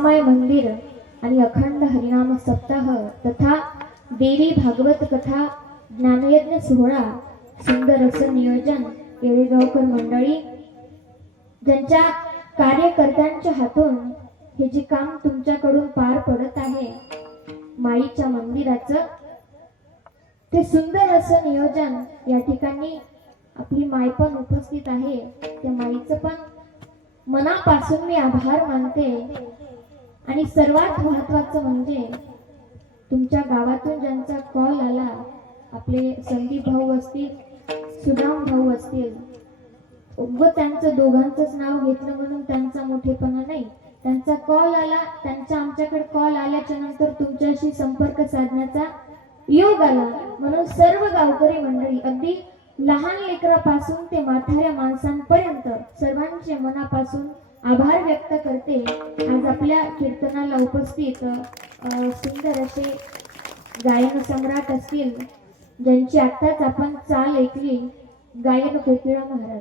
महिमामय मंदिर आणि अखंड हरिनाम सप्ताह तथा देवी भागवत कथा ज्ञानयज्ञ सोहळा सुंदर असं नियोजन येळेगावकर मंडळी ज्यांच्या कार्यकर्त्यांच्या हातून हे जे काम तुमच्याकडून पार पडत आहे माईच्या मंदिराचं ते सुंदर असं नियोजन या ठिकाणी आपली माई पण उपस्थित आहे त्या माईचं पण मनापासून मी आभार मानते आणि सर्वात महत्त्वाचं म्हणजे तुमच्या गावातून ज्यांचा कॉल आला आपले संदीप भाऊ असतील सुदाम भाऊ असतील व त्यांचं दोघांचंच नाव घेतलं म्हणून त्यांचा मोठेपणा नाही त्यांचा कॉल आला त्यांचा आमच्याकडे कॉल आल्याच्या नंतर तुमच्याशी संपर्क साधण्याचा योग आला म्हणून सर्व गावकरी मंडळी अगदी लहान लेकरापासून ते म्हाताऱ्या माणसांपर्यंत सर्वांचे मनापासून आभार व्यक्त करते आज आपल्या कीर्तनाला उपस्थित सुंदर असे गायन सम्राट असतील ज्यांची आत्ताच आपण चाल ऐकली गायन कोकिळा महाराज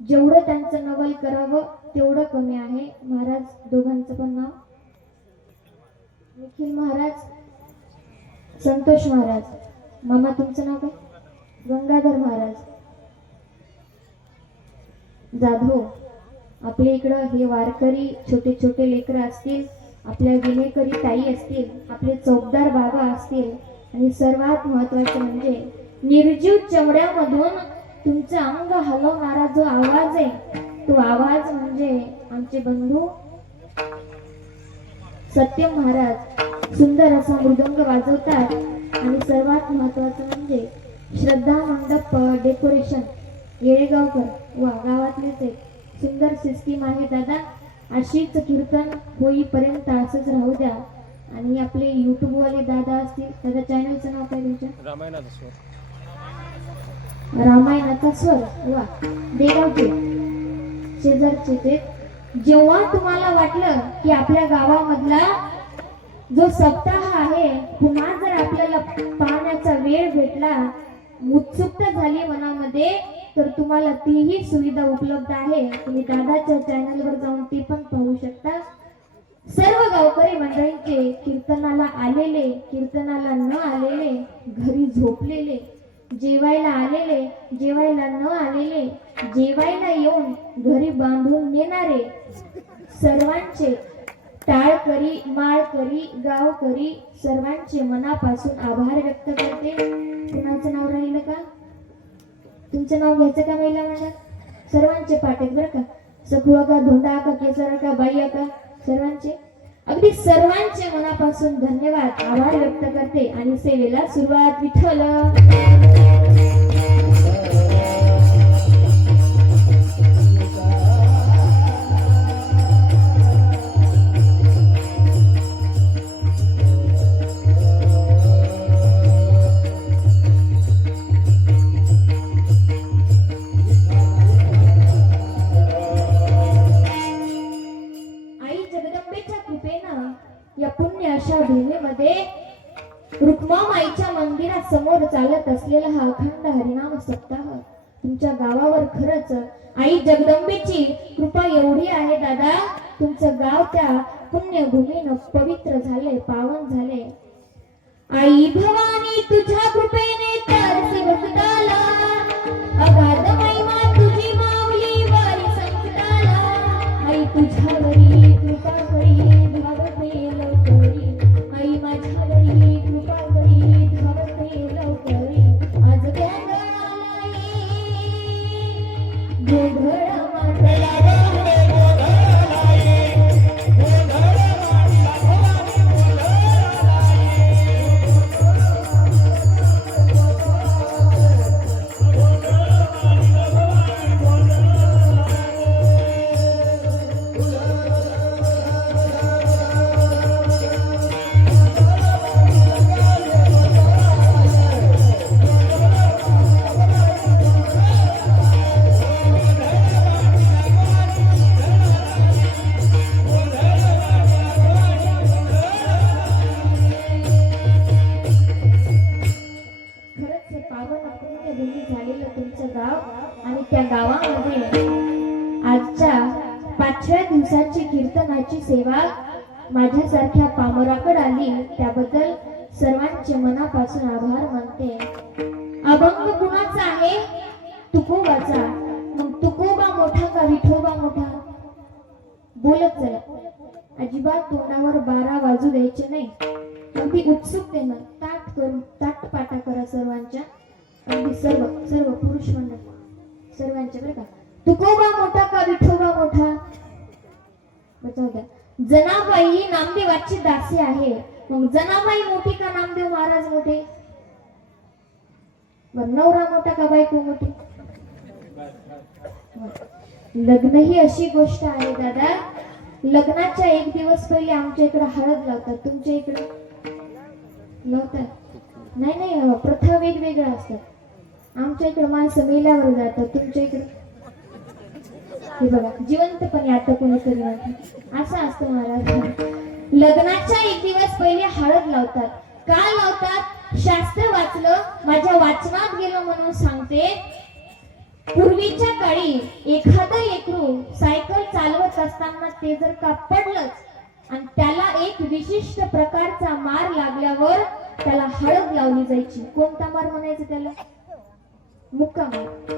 जेवढं त्यांचं नवल करावं तेवढं कमी आहे महाराज दोघांचं पण नाव निखिल महाराज संतोष महाराज मामा तुमचं नाव काय गंगाधर महाराज जाधव आपल्या इकडं हे वारकरी छोटे छोटे लेकरं असतील आपल्या विनेकरी ताई असतील आपले चौकदार बाबा असतील आणि सर्वात महत्वाचं म्हणजे निर्जीव चमड्यामधून तुमचं अंग हलवणारा जो आवाज आहे तो आवाज म्हणजे आमचे बंधू सत्यम महाराज सुंदर असा मृदंग वाजवतात आणि सर्वात महत्वाचं म्हणजे श्रद्धा मंडप डेकोरेशन येळेगावकर वा गावातलेच एक सुंदर सिस्टीम आहे दादा अशीच कीर्तन होईपर्यंत असंच राहू द्या आणि आपले युट्यूब वाले दादा असतील त्याच्या चॅनलचं नाव काय तुमच्या रामायणाचा स्वर वा देगावचे शेजारचे ते जेव्हा तुम्हाला वाटलं की आपल्या गावामधला जो सप्ताह आहे पुन्हा जर आपल्याला पाहण्याचा वेळ भेटला उत्सुकता झाली मनामध्ये तर तुम्हाला तीही सुविधा उपलब्ध आहे तुम्ही दादाच्या चॅनलवर जाऊन ती पण पाहू शकता सर्व गावकरी मंडळींचे कीर्तनाला आलेले कीर्तनाला न आलेले घरी झोपलेले जेवायला आलेले जेवायला न आलेले जेवायला येऊन घरी बांधून नेणारे सर्वांचे टाळकरी माळकरी गावकरी सर्वांचे मनापासून आभार व्यक्त करते कुणाचं नाव राहिलं का तुमचं नाव घ्यायचं का महिला मंडळ सर्वांचे पाटेक बरं का सखुआ का धोंडा का केसरा का बाई का सर्वांचे अगदी सर्वांचे मनापासून धन्यवाद आभार व्यक्त करते आणि सेवेला सुरुवात विठ्ठल भूमीमध्ये रुक्मामाईच्या मंदिरासमोर चालत असलेला हा अखंड हरिनाम सप्ताह तुमच्या गावावर खरंच आई जगदंबेची कृपा एवढी आहे दादा तुमचं गाव त्या पुण्यभूमीनं पवित्र झाले पावन झाले आई भवानी तुझ्या कृपेने तरसे भक्ताला अगाध महिमा तुझी माऊली वारी संकटाला आई तुझ्यावरी कृपा करी धावते लवकरी आई माझ्यावरी कृपा करी धावते लवकरी आज गोंधळ मांडला त्या गावामध्ये आजच्या 5व्या दिवसाची कीर्तनाची सेवा माझ्यासारख्या पामराकडे आली त्याबद्दल सर्वांचे मनापासून आभार मानते. अभंग कुणाचा आहे? तुकोबाचा. मग तुकोबा मोठा का विठोबा मोठा? बोलत चला, अजिबात तोंडावर 12 वाजू द्यायचे नाही. अगदी उत्सुकतेनं ताट पाटा करा सर्वांच्या, अगदी सर्व सर्व पुरुष मंडळ सर्वांच्या बरं का. तुकोबा मोठा का विठोबा मोठा? बचाव द्या. जनाबाई नामदेवाची दासी आहे. मग जनाबाई मोठी का नामदेव महाराज मोठे? नवरा मोठा का बायको मोठी? लग्न ही अशी गोष्ट आहे दादा, लग्नाच्या 1 दिवस पहिले आमच्या इकडे हळद लावतात. तुमच्या इकडे लावतात? नाही नाही, प्रथा वेगवेगळ्या असतात. आमच्या इकडे माणसं मेल्यावर जातात, तुमच्या इकडे हे बघा जिवंतपणे आता कोणीतरी असं असतं महाराज. लग्नाच्या 1 दिवस पहिले हळद लावतात. का लावतात? शास्त्र वाचलं, माझ्या वाचनात गेलं म्हणून सांगते. पूर्वीच्या काळी एखादं लेकरू सायकल चालवत असताना ते जर का पडलंच आणि त्याला एक विशिष्ट प्रकारचा मार लागल्यावर त्याला हळद लावली जायची. कोणता मार म्हणायचं त्याला? मुक्का मार.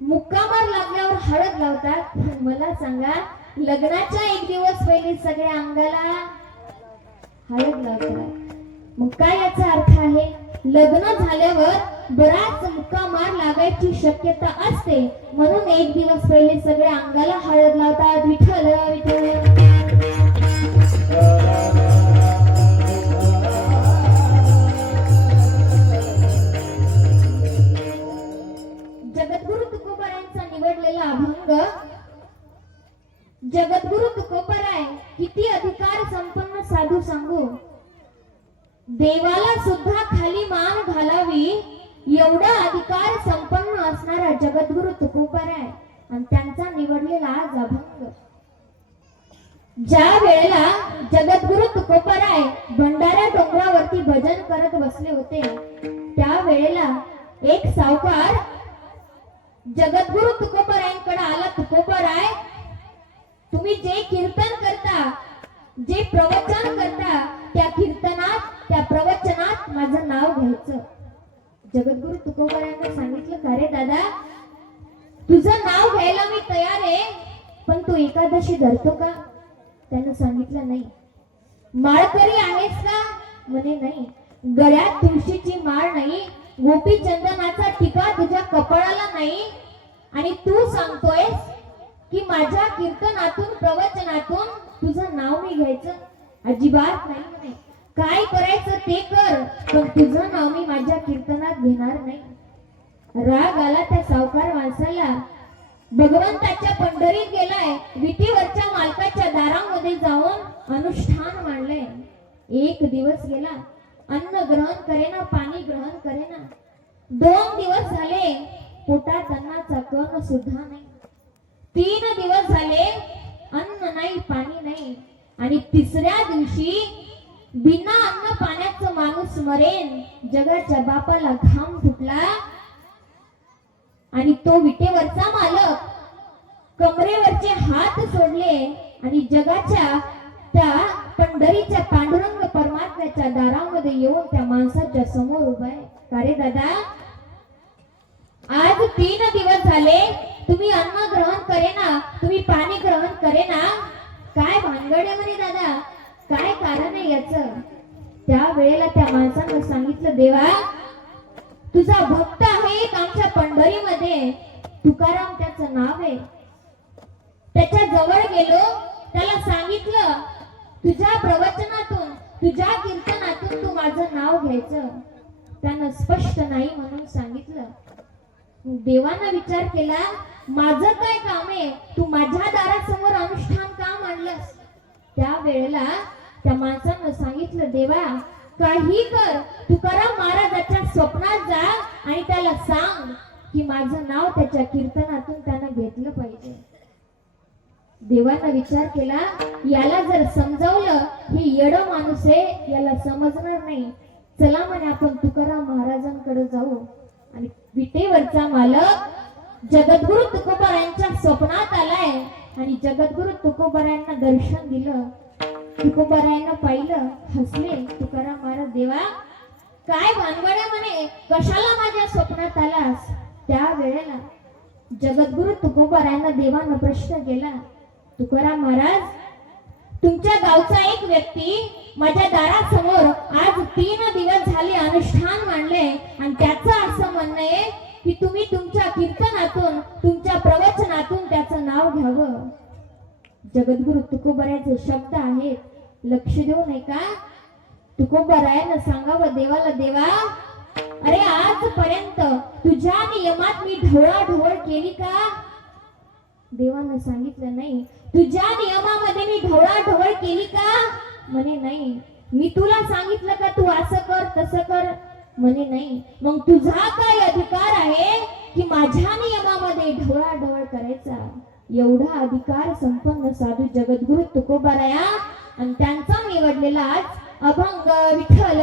मुक्का मार लागल्यावर हळद लावतात. मला सांगा, लग्नाच्या 1 दिवस पहिले सगळ्या अंगाला हळद लावतात. मग काय याचा अर्थ आहे? लग्न झाल्यावर बराच मुक्का मार लागायची शक्यता असते, म्हणून 1 दिवस पहिले सगळ्या अंगाला हळद लावतात. विठ्ठल विठ्ठल. जगद्गुरु तुकोबारायांचा निवडलेला अभंग. जगद्गुरु तुकोबाराय किती अधिकार संपन्न साधू सांगू. देवाला सुद्धा खाली मान घालावी एवढा अधिकार संपन्न असणारा जगद्गुरु तुकोबाराय आणि त्यांचा निवडलेला आज अभंग. ज्या वेळेला जगद्गुरु तुकोबाराय भंडारा डोंगरावरती भजन करत बसले होते, त्या वेळेला एक सावकार जगद्गुरु तुकोबारायांकडे आला. तुकोबाराय, तुम्ही जे कीर्तन करता, जे प्रवचन करता, त्या कीर्तनात त्या प्रवचनात माझं नाव घ्यायचं. जगद्गुरु तुकोबारायांना सांगितलं, का रे दादा, तुझं नाव घ्यायला मी तयार आहे, पण तू एकादशी धरतो का? त्यानं सांगितलं नाही. माळकरी आहेस का? म्हणे नाही. गळ्यात तुळशीची माळ नाही, गोपी चंदनाचा टिका तुझ्या कपाळाला नाही, आणि तू सांगतोयस की माझ्या कीर्तनातून प्रवचनातून तुझं नाव मी घ्यायचं? अजिबात नाही म्हणे. काय करायचं ते कर, पण तुझं नाव मी माझ्या कीर्तनात घेणार नाही. राग आला त्या सावकार माणसाला. भगवंताच्या पंढरीत गेलाय, विटीवरच्या मालकाच्या दारामध्ये जाऊन अनुष्ठान मांडलंय. 1 दिवस गेला, अन्न ग्रहण करेना, पाणी ग्रहण करेना. 2 दिवस झाले, पोटात अन्नाचा कण सुद्धा नाही. 3 दिवस झाले, अन्न नाही, पाणी नाही. आणि 3ऱ्या दिवशी बिना अन्न पाण्याचं माणूस मरेन. जगाच्या बापाला घाम फुटला आणि तो विटेवरचा मालक कमरेवरचे हात सोडले आणि जगाच्या त्या पंढरीच्या पांडुरंग परमात्म्याच्या दारामध्ये येऊन त्या माणसाच्या समोर उभा आहे. का रे दादा, आज 3 दिवस झाले तुम्ही अन्न ग्रहण करेना, तुम्ही पाणी ग्रहण करेना. काय भानगडे म्हणे दादा, काय कारण आहे याचं? त्या वेळेला त्या माणसानं सांगितलं, देवा, तुझा भक्त आहे एक आमच्या पंढरीमध्ये, तुकाराम त्याचं नाव आहे. त्याच्या जवळ गेलो, त्याला सांगितलं, तुझ्या प्रवचनातून, तुझ्या कीर्तनातून तू माझं नाव घ्यायचं. त्यानं स्पष्ट नाही म्हणून सांगितलं. देवानं विचार केला, माझं काय काम आहे, तू माझ्या दारासमोर अनुष्ठान का मांडलंस? त्या वेळेला त्या माणसानं सांगितलं, देवा, काही कर, तुकाराम महाराजाच्या स्वप्नात जा आणि त्याला सांग की माझं नाव त्याच्या कीर्तनातून त्यानं घेतलं पाहिजे. देवानं विचार केला, याला जर समजावलं, ही येडं माणूस आहे, याला समजणार नाही. चला म्हणे आपण तुकाराम महाराजांकडे जाऊ. आणि विटेवरचा मालक जगद्गुरु तुकोबारायांच्या स्वप्नात आलाय आणि जगद्गुरु तुकोबारायांना दर्शन दिलं. तुकोबारायानं पाहिलं, हसले. तुकाराम महाराज, देवा काय भानगड म्हणे, कशाला माझ्या स्वप्नात आलास? त्या वेळेला जगद्गुरु तुकोबारायानं देवानं प्रश्न केला, तुकाराम महाराज, तुमच्या गावचा एक व्यक्ती माझ्या दारासमोर आज 3 दिवस झाले अनुष्ठान मांडले आणि त्याचं असं म्हणणं आहे की तुम्ही तुमच्या कीर्तनातून, तुमच्या प्रवचनातून त्याचं नाव घ्यावं. जगद्गुरु तुकोबारायाचे शब्द आहेत, लक्ष देऊ नये का? तुकोबारायानं सांगावं देवाला, देवा अरे आजपर्यंत तुझ्या नियमात मी ढवळाढवळ केली का? देवानं सांगितलं, नाही. तुझ्या नियमामध्ये मी ढवळाढवळ केली का? म्हणे नाही. मी तुला सांगितलं का तू असं कर तसं कर? म्हणे नाही. मग तुझा काय अधिकार आहे की माझ्या नियमामध्ये ढवळाढवळ करायचा? एवढा अधिकार संपन्न साधू जगद्गुरु तुकोबाराया आणि त्यांचा निवडलेला आज अभंग विठ्ठल.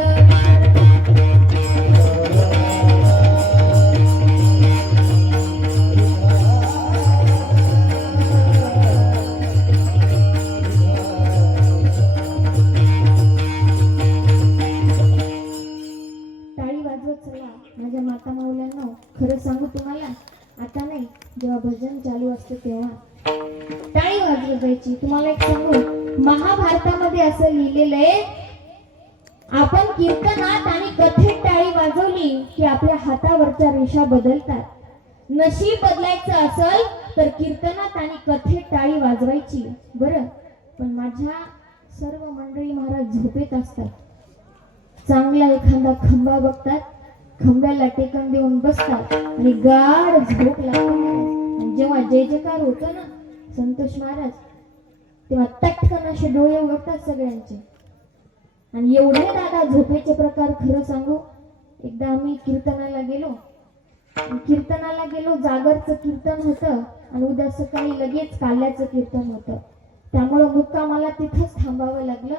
माझ्या माता माऊल्यांनो, खरं सांगू तुम्हाला, आता नाही, जेव्हा भजन चालू असतं तेव्हा टाळी वाजवत जायची. तुम्हाला एक सांगू, महाभारतामध्ये असं लिहिलेलं आहे, आपण कीर्तनात आणि कथेत टाळी वाजवली की आपल्या हातावरच्या रेषा बदलतात. नशीब बदलायचं असेल तर कीर्तनात आणि कथेत टाळी वाजवायची. बरं, पण माझ्या सर्व मंडळी महाराज झोपेत असतात. चांगला एखादा खंबा बघतात, खंब्याला टेकन देऊन बसतात आणि गाढ झोप लागते. जेव्हा जय जयकार होतं ना संतोष महाराज, तेव्हा तटकन असे डोळे उघडतात सगळ्यांचे. आणि एवढे दादा झोपेचे प्रकार, खरं सांगू, एकदा आम्ही कीर्तनाला गेलो, जागरचं कीर्तन होतं आणि उद्या सकाळी लगेच काल्याचं कीर्तन होतं. त्यामुळं मुक्कामाला तिथंच थांबावं लागलं.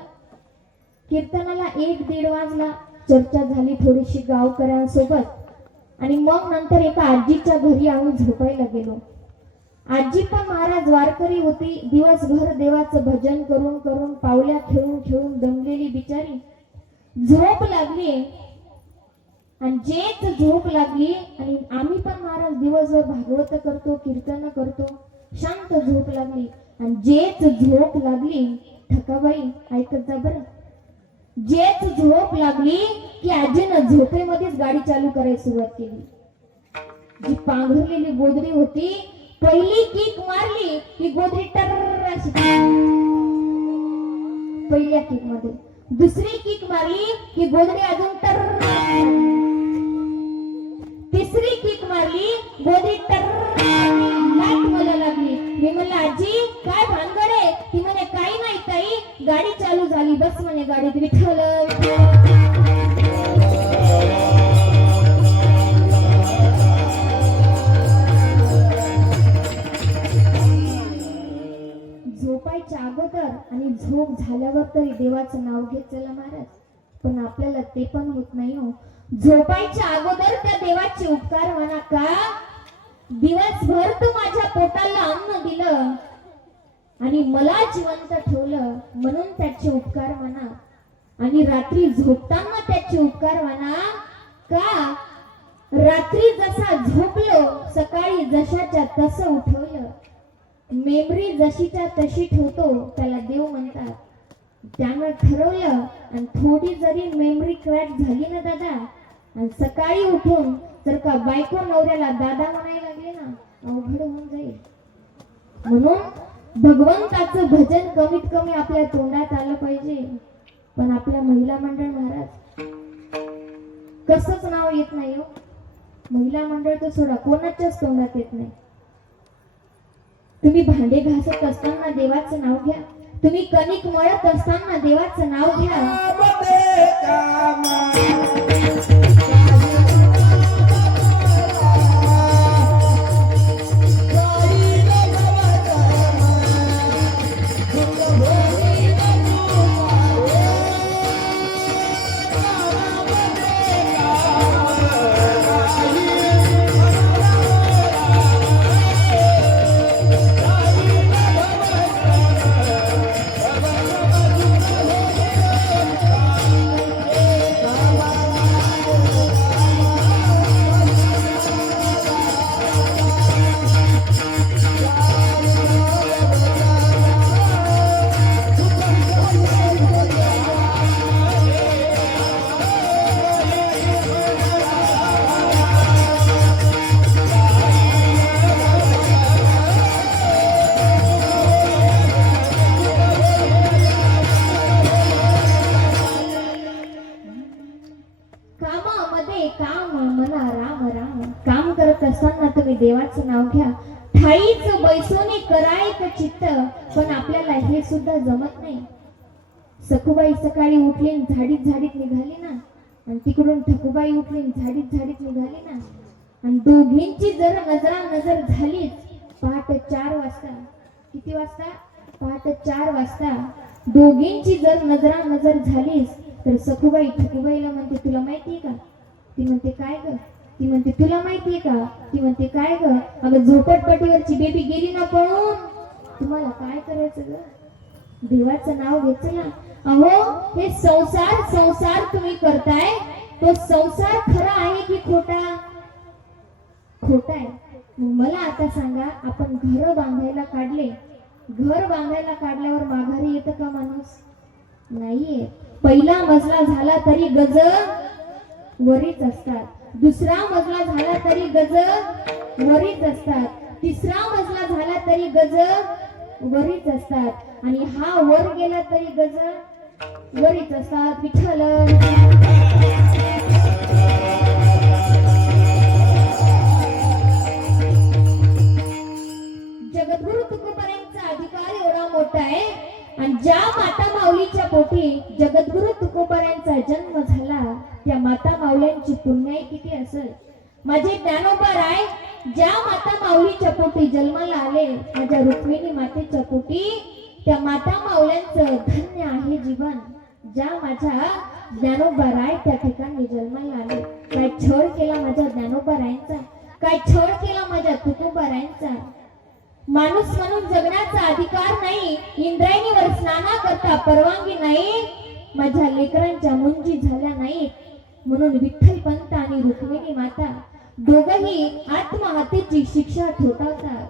कीर्तनाला 1-1:30 वाजला. चर्चा झाली थोडीशी गावकऱ्यांसोबत आणि मग नंतर एका आजीच्या घरी आम्ही झोपायला गेलो. आजी पण महाराज वारकरी होती. दिवसभर देवाचं भजन करून करून, पावल्या खेळून खेळून दमलेली बिचारी. झोप लागली आणि जेच झोप लागली आणि आम्ही पण महाराज दिवसभर भागवत करतो, कीर्तन करतो, शांत झोप लागली आणि जेच झोप लागली, ठकाबाई ऐकत जा बरं, जेच झोप लागली की आजीनं झोपेमध्येच गाडी चालू करायला सुरुवात केली. जी पांघरलेली गोदरी होती, पहिली किक मारली की गोदरी टर्र अशी, पहिल्या किक मध्ये. दुसरी किक मारली की गोदरी अजून टर्र, तिसरी किक मारली, गोदरी टर्र लाट मला लागली. मी म्हणलं, आजी काय भानगड आहे? ती म्हणे, काही नाही ताई, गाडी चालू झाली, बस म्हणे गाडीत. विठ्ठल झोपायच्या अगोदर आणि झोप झाल्यावर तरी देवाचं नाव घेत चला महाराज, पण आपल्याला ते पण होत नाही हो. झोपायच्या अगोदर त्या देवाचे उपकार म्हणा का? दिवसभर तू माझ्या पोटाला अन्न दिलं आणि मला जिवंत ठेवलं म्हणून त्याचे उपकार म्हणा. आणि रात्री झोपताना त्याचे उपकार म्हणा का? रात्री जसा झोपलो, सकाळी जशाच्या तसं उठवलं. मेमरी जशीच्या तशी ठेवतो त्याला देव म्हणतात. त्यानं ठरवलं आणि थोडी जरी मेमरी क्रॅक झाली ना दादा, आणि सकाळी उठून जर का बायको नवऱ्याला दादा म्हणायला लागले ना, अवघड होऊन जाईल. म्हणून भगवंताचं भजन कमीत कमी आपल्या तोंडात आलं पाहिजे. पण आपल्या महिला मंडळ महाराज कसंच नाव येत नाही हो. महिला मंडळ तर सोडा, कोणाच्याच तोंडात येत नाही. तुम्ही भांडे घासत असताना देवाचं नाव घ्या, तुम्ही कणिक मळत असताना देवाचं नाव घ्या. कामामध्ये काम म्हणा राम राम. काम करत असताना तुम्ही देवाचं नाव घ्या. ठाईच बैसोनी करायचं चित्त, पण आपल्याला हे सुद्धा जमत नाही. सखूबाई सकाळी उठली झाडीत झाडीत निघाली ना, आणि तिकडून ठकूबाई उठली झाडीत झाडीत निघाली ना, आणि दोघींची जर नजर झालीच पहाटे 4 वाजता. किती वाजता? पहाटे 4 वाजता दोघींची जर नजर झालीच तर सखूबाई ठकूबाईला म्हणते, तुला माहितीये का? ती म्हणते, काय ग? ती म्हणते, तुला माहितीये का? ती म्हणते, काय ग? अगं झोपटपटीवरची बेबी गेली ना पळून. तुम्हाला काय करायचं ग? देवाचं नाव घ्यायचं ना. अहो, हे संसार तुम्ही करताय, तो संसार खरा आहे की खोटा? खोटा आहे. मला आता सांगा, आपण घर बांधायला काढल्यावर माघारी येतं का माणूस? नाहीये. पहिला मजला झाला तरी गज वरीच असतात, दुसरा मजला झाला तरी गज वरीच असतात, तिसरा मजला झाला तरी गज वरीच असतात, आणि हा वर गेला तरी गज वरीच असतात. विठ्ठल जगद्गुरु तुकोबारायांचा अधिकार एवढा मोठा आहे, आणि ज्या माता माऊलीच्या पोटी जगद्गुरु तुकोबारायांचा जन्म झाला त्या माता माऊल्यांची पुण्याई किती असेल. माझे ज्ञानोबाराय ज्या माता माऊलीच्या पोटी जन्माला आले, माझ्या रुक्मिणी मातेच्या पोटी, त्या माता माऊल्यांचं धन्य आहे जीवन. ज्या माझ्या ज्ञानोबाराय त्या ठिकाणी जन्माला आले. काय छळ केला माझ्या ज्ञानोबारायांचा, काय छळ केला माझ्या तुकोबारायांचा. माणूस म्हणून जगण्याचा अधिकार नाही, इंद्रायणीवर स्नाना करता परवानगी नाही, माझ्या लेकरांच्या मुंजी झाल्या नाहीत, म्हणून विठ्ठल पंत आणि रुक्मिणी माता दोघही आत्महत्येची शिक्षा ठोठावतात.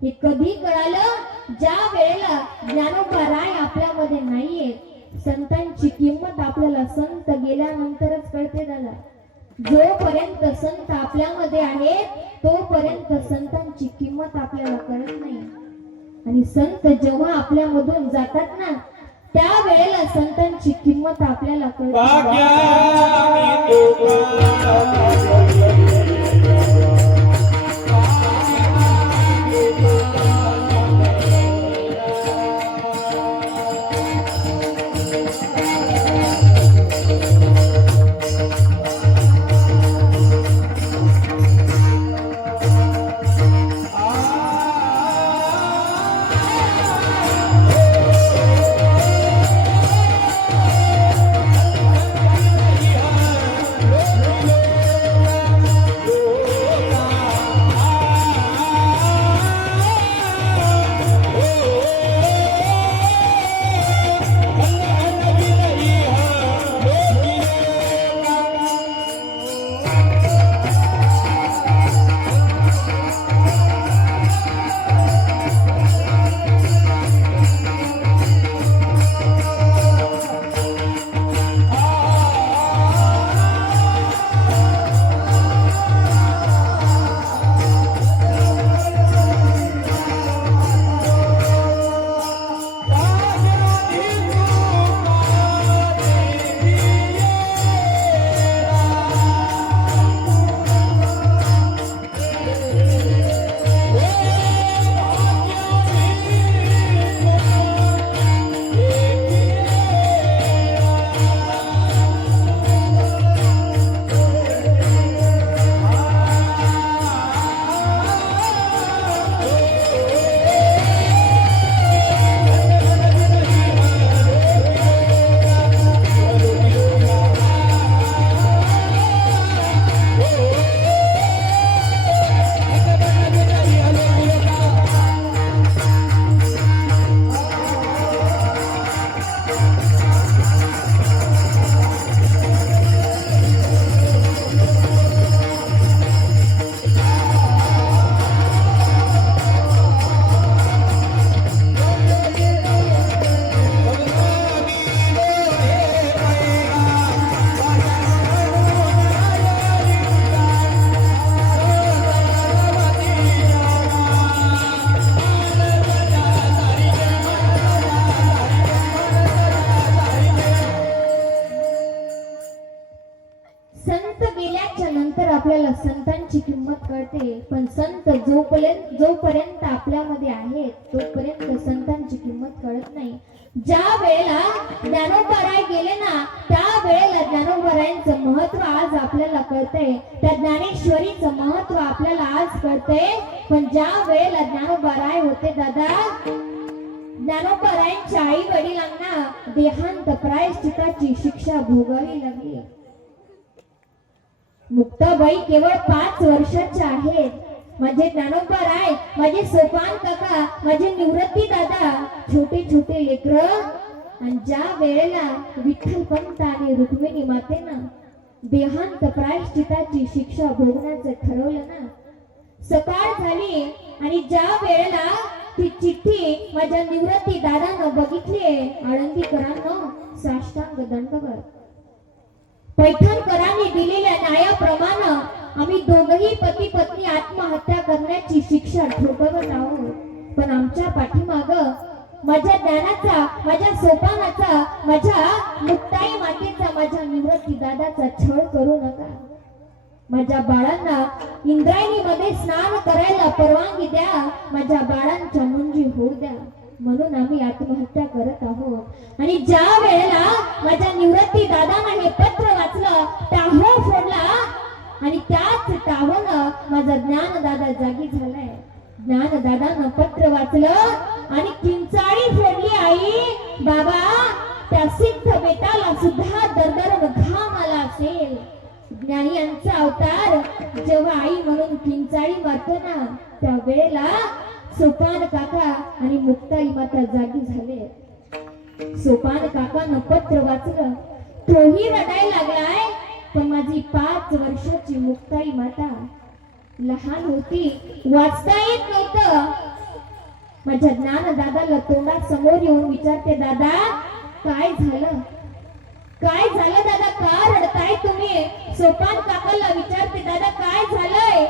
हे कधी कळालं? ज्या वेळेला ज्ञानोबाराय आपल्यामध्ये नाहीये. संतांची किंमत आपल्याला संत गेल्यानंतरच कळते दादा. जोपर्यंत संत आपल्यामध्ये आहे तोपर्यंत संतांची किंमत आपल्याला कळत नाही, आणि संत जेव्हा आपल्यामधून जातात ना त्या वेळेला संतांची किंमत आपल्याला कळते. संत गेल्याच्या नंतर आपल्याला संतांची किंमत कळते, पण संत जोपर्यंत आपल्यामध्ये आहेत तोपर्यंत संतांची किंमत कळत नाही. ज्या वेळेला ज्ञानोबाराय गेले ना, त्या वेळेला ज्ञानोबारायांचं महत्व आज आपल्याला कळतंय, त्या ज्ञानेश्वरीचं महत्व आपल्याला आज कळतंय. पण ज्या वेळेला ज्ञानोबाराय होते दादा, ज्ञानोबारायांच्या आई वडिलांना देहांत प्रायश्चिताची शिक्षा भोगावी लागली. मुक्ताबाई केवळ 5 वर्षाच्या आहेत. माझे ज्ञानोबाराय, माझे सोपान काका, माझे निवृत्ती दादा छोटे छोटे लेकर. आणि ज्या वेळेला विठ्ठल पंत आणि रुक्मिणी मातेनं देहांत प्रायश्चिताची शिक्षा भोगण्याचं ठरवलं ना, सकाळ झाली आणि ज्या वेळेला ती चिठ्ठी माझ्या निवृत्ती दादानं बघितली, आळंदीकरांनो साष्टांग दंडवत. पैठणकरांनी दिलेल्या न्यायाप्रमाणे आम्ही दोघही पती पत्नी आत्महत्या करण्याची शिक्षा ठोकवत आहोत. पण आमच्या पाठीमाग माझ्या ज्ञानाचा, माझ्या सोपानाचा, माझ्या मुक्ताई मातेचा, माझ्या निवृत्ती दादाचा छळ करू नका. माझ्या बाळांना इंद्रायणीमध्ये स्नान करायला परवानगी द्या, माझ्या बाळांच्या मुंजी होऊ द्या, म्हणून आम्ही आत्महत्या करत आहोत. आणि ज्या वेळेला माझ्या निवृत्ती दादानं हे पत्र वाचलं, टाहो फोडला आणि त्याच टाहोनं माझा ज्ञानदादा जागी झालाय. ज्ञानदादानं पत्र वाचलं आणि किंचाळी फोडली. आई बाबा, त्या सिद्ध बेटाला सुद्धा दरदरून घाम आला असेल. ज्ञानी यांचा अवतार जेव्हा आई म्हणून किंचाळी मारतो ना, त्या वेळेला सोपान काका आणि मुक्ताई माता जागी झाले. सोपान काकानं पत्र वाचलं, तोही रडायला लागलाय. पण माझी 5 वर्षाची मुक्ताई माता लहान होती, वाचता येत नव्हतं. माझ्या ज्ञानदादाला तोंडासमोर येऊन विचारते, दादा काय झालं, काय झालं दादा, का रडताय तुम्ही? सोपान काकाला विचारते, दादा काय झालंय?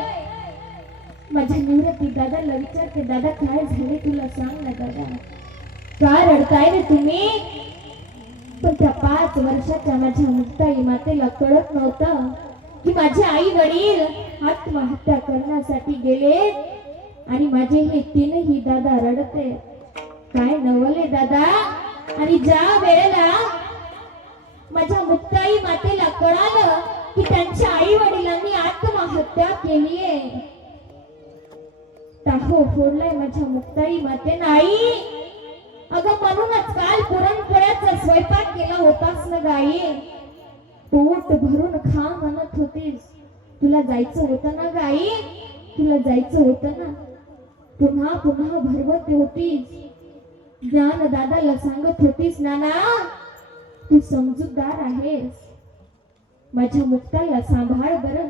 माझ्या निवृत्ती दादाला विचारते, दादा काय झाले तुला सांग ना दादा, का रडताय रे तुम्ही? पण त्या 5 वर्षाच्या माझ्या मुक्ताई मातेला कळत नव्हतं की माझे आई वडील आत्महत्या करण्यासाठी गेले आणि माझे हे 3ही दादा रडते. काय नवले दादा. आणि ज्या वेळेला माझ्या मुक्ताई मातेला कळालं की त्यांच्या आई वडिलांनी आत्महत्या केलीये, टाहो फोडलाय माझ्या मुक्ताई मातेनं. आई अगं, म्हणूनच काल पुरणपोळ्याचा स्वयंपाक केला होतास ना गाई, पोट भरून खा म्हणत होतीस. तुला जायचं होतं ना गाई, तुला जायचं होतं ना, पुन्हा पुन्हा भरवत होतीस. ज्ञान दादाला सांगत होतीस, नाना तू समजूतदार आहेस, माझ्या मुक्ताला सांभाळ बरं,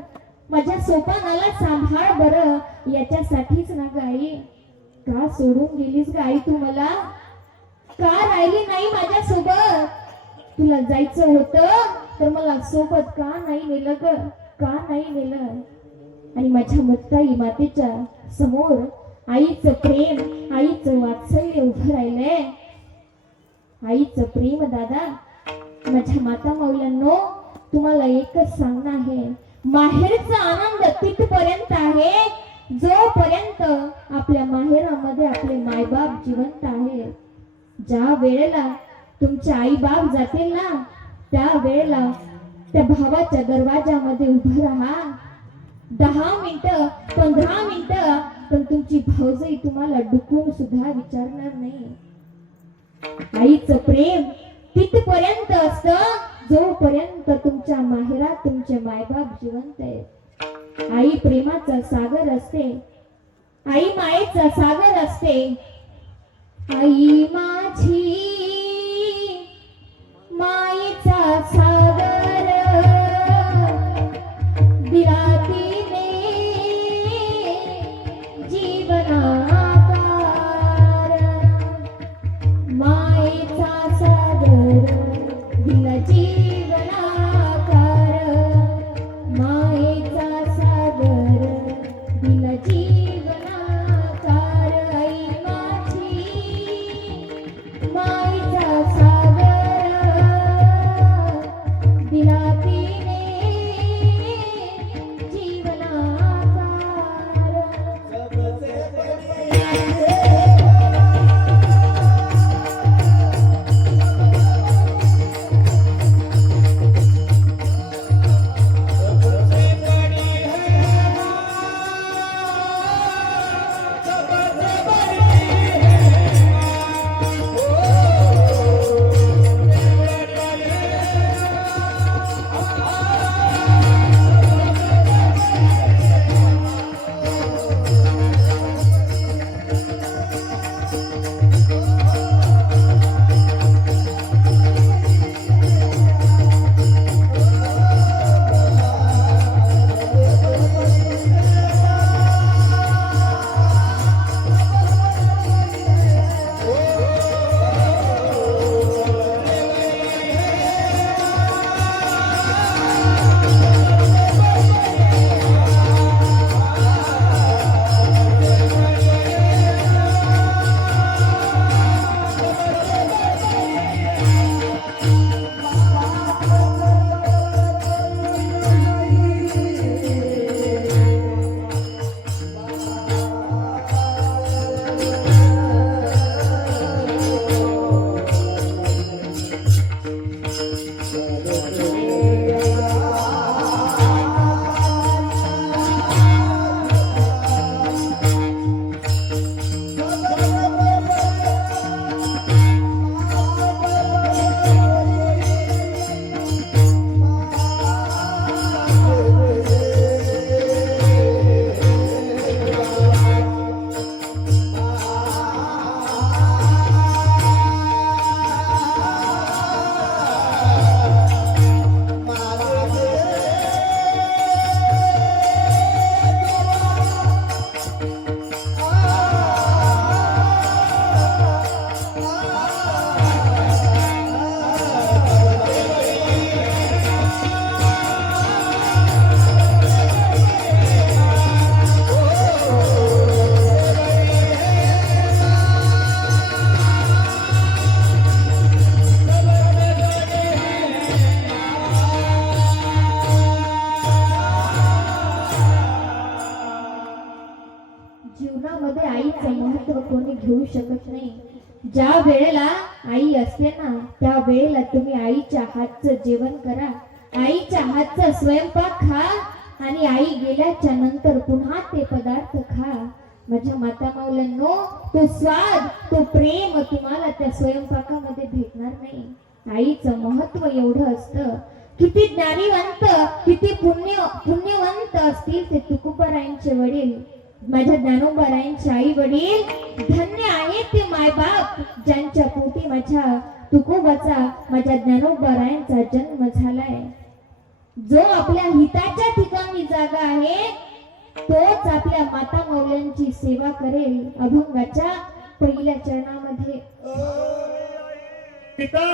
माझ्या सोपानाला सांभाळ बरं. याच्यासाठीच ना गाई का सोडून गेलीस गाई तू मला, का राहिली नाही माझ्या सोबत? तुला जायचं होतं तर मला सोबत का नाही नेलं ग, का नाही नेलं? आणि माझ्या मुक्ताई मातेच्या समोर आईचं प्रेम, आईचं वात्सल्य उभं राहिलंय. आईचं प्रेम दादा, माझ्या माता मौल्यांनो तुम्हाला एकच सांगणं आहे, माहेरचा आनंद तिथपर्यंत आहे जोपर्यंत आपल्या माहेरामध्ये आपले मायबाप जिवंत आहे. ज्या वेळेला तुमचे आई बाप जातील ना, त्या वेळेला त्या भावाच्या दरवाजामध्ये उभं राहा. 10 मिनिटं 15 मिनिटं, पण तुमची भाऊजाई तुम्हाला डुकून सुद्धा विचारणार नाही. आईचं प्रेम तिथपर्यंत असतं जोपर्यंत तुमच्या माहेरात तुमचे मायबाप जिवंत आहेत. आई प्रेमाचा सागर असते, आई मायेचा सागर असते. आई माझी मायेचा सागर दिला तिने जीवनाकार, मायेचा सागर दिला जीवनाकार, मायेचा सागर दिला जीवनाकार. आई माझी मायेचा सागर घेऊ शकत नाही. ज्या वेळेला आई असते ना त्या वेळेला तुम्ही आईच्या हातचं जेवण करा, आईच्या हातचा स्वयंपाक खा आणि आई गेल्याच्या नंतर पुन्हा ते पदार्थ खा. माझ्या माता माऊल्यांनो, तो स्वाद तो प्रेम तुम्हाला त्या स्वयंपाकामध्ये भेटणार नाही. आईचं महत्व एवढं असतं. किती ज्ञानीवंत किती पुण्यवंत असतील ते तुकोबारायांचे वडील, माझ्या ज्ञानोबारायांचे आई वडील. धन्य आहेत ते मायबाप ज्यांच्या पोटी माझ्या तुकोबाचा माझ्या ज्ञानोबारायांचा जन्म झालाय. जो आपल्या हिताच्या ठिकाणी जागा आहे तोच आपल्या माता माऊल्यांची सेवा करेल. अभंगाच्या पहिल्या चरणामध्ये पिता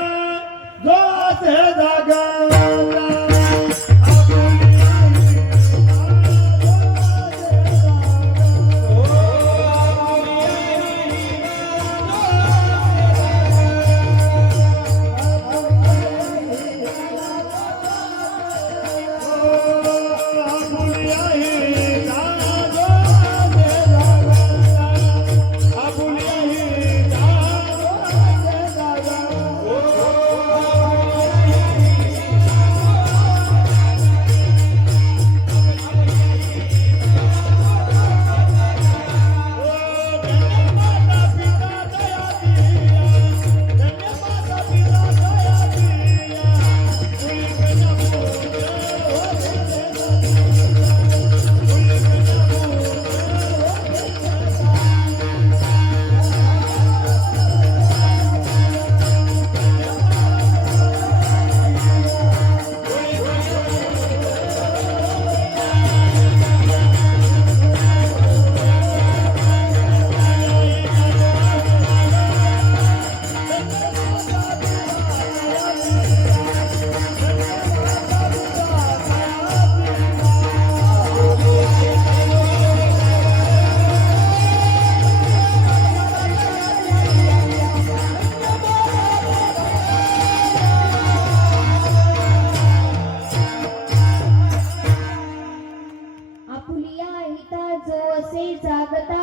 जो असे जागा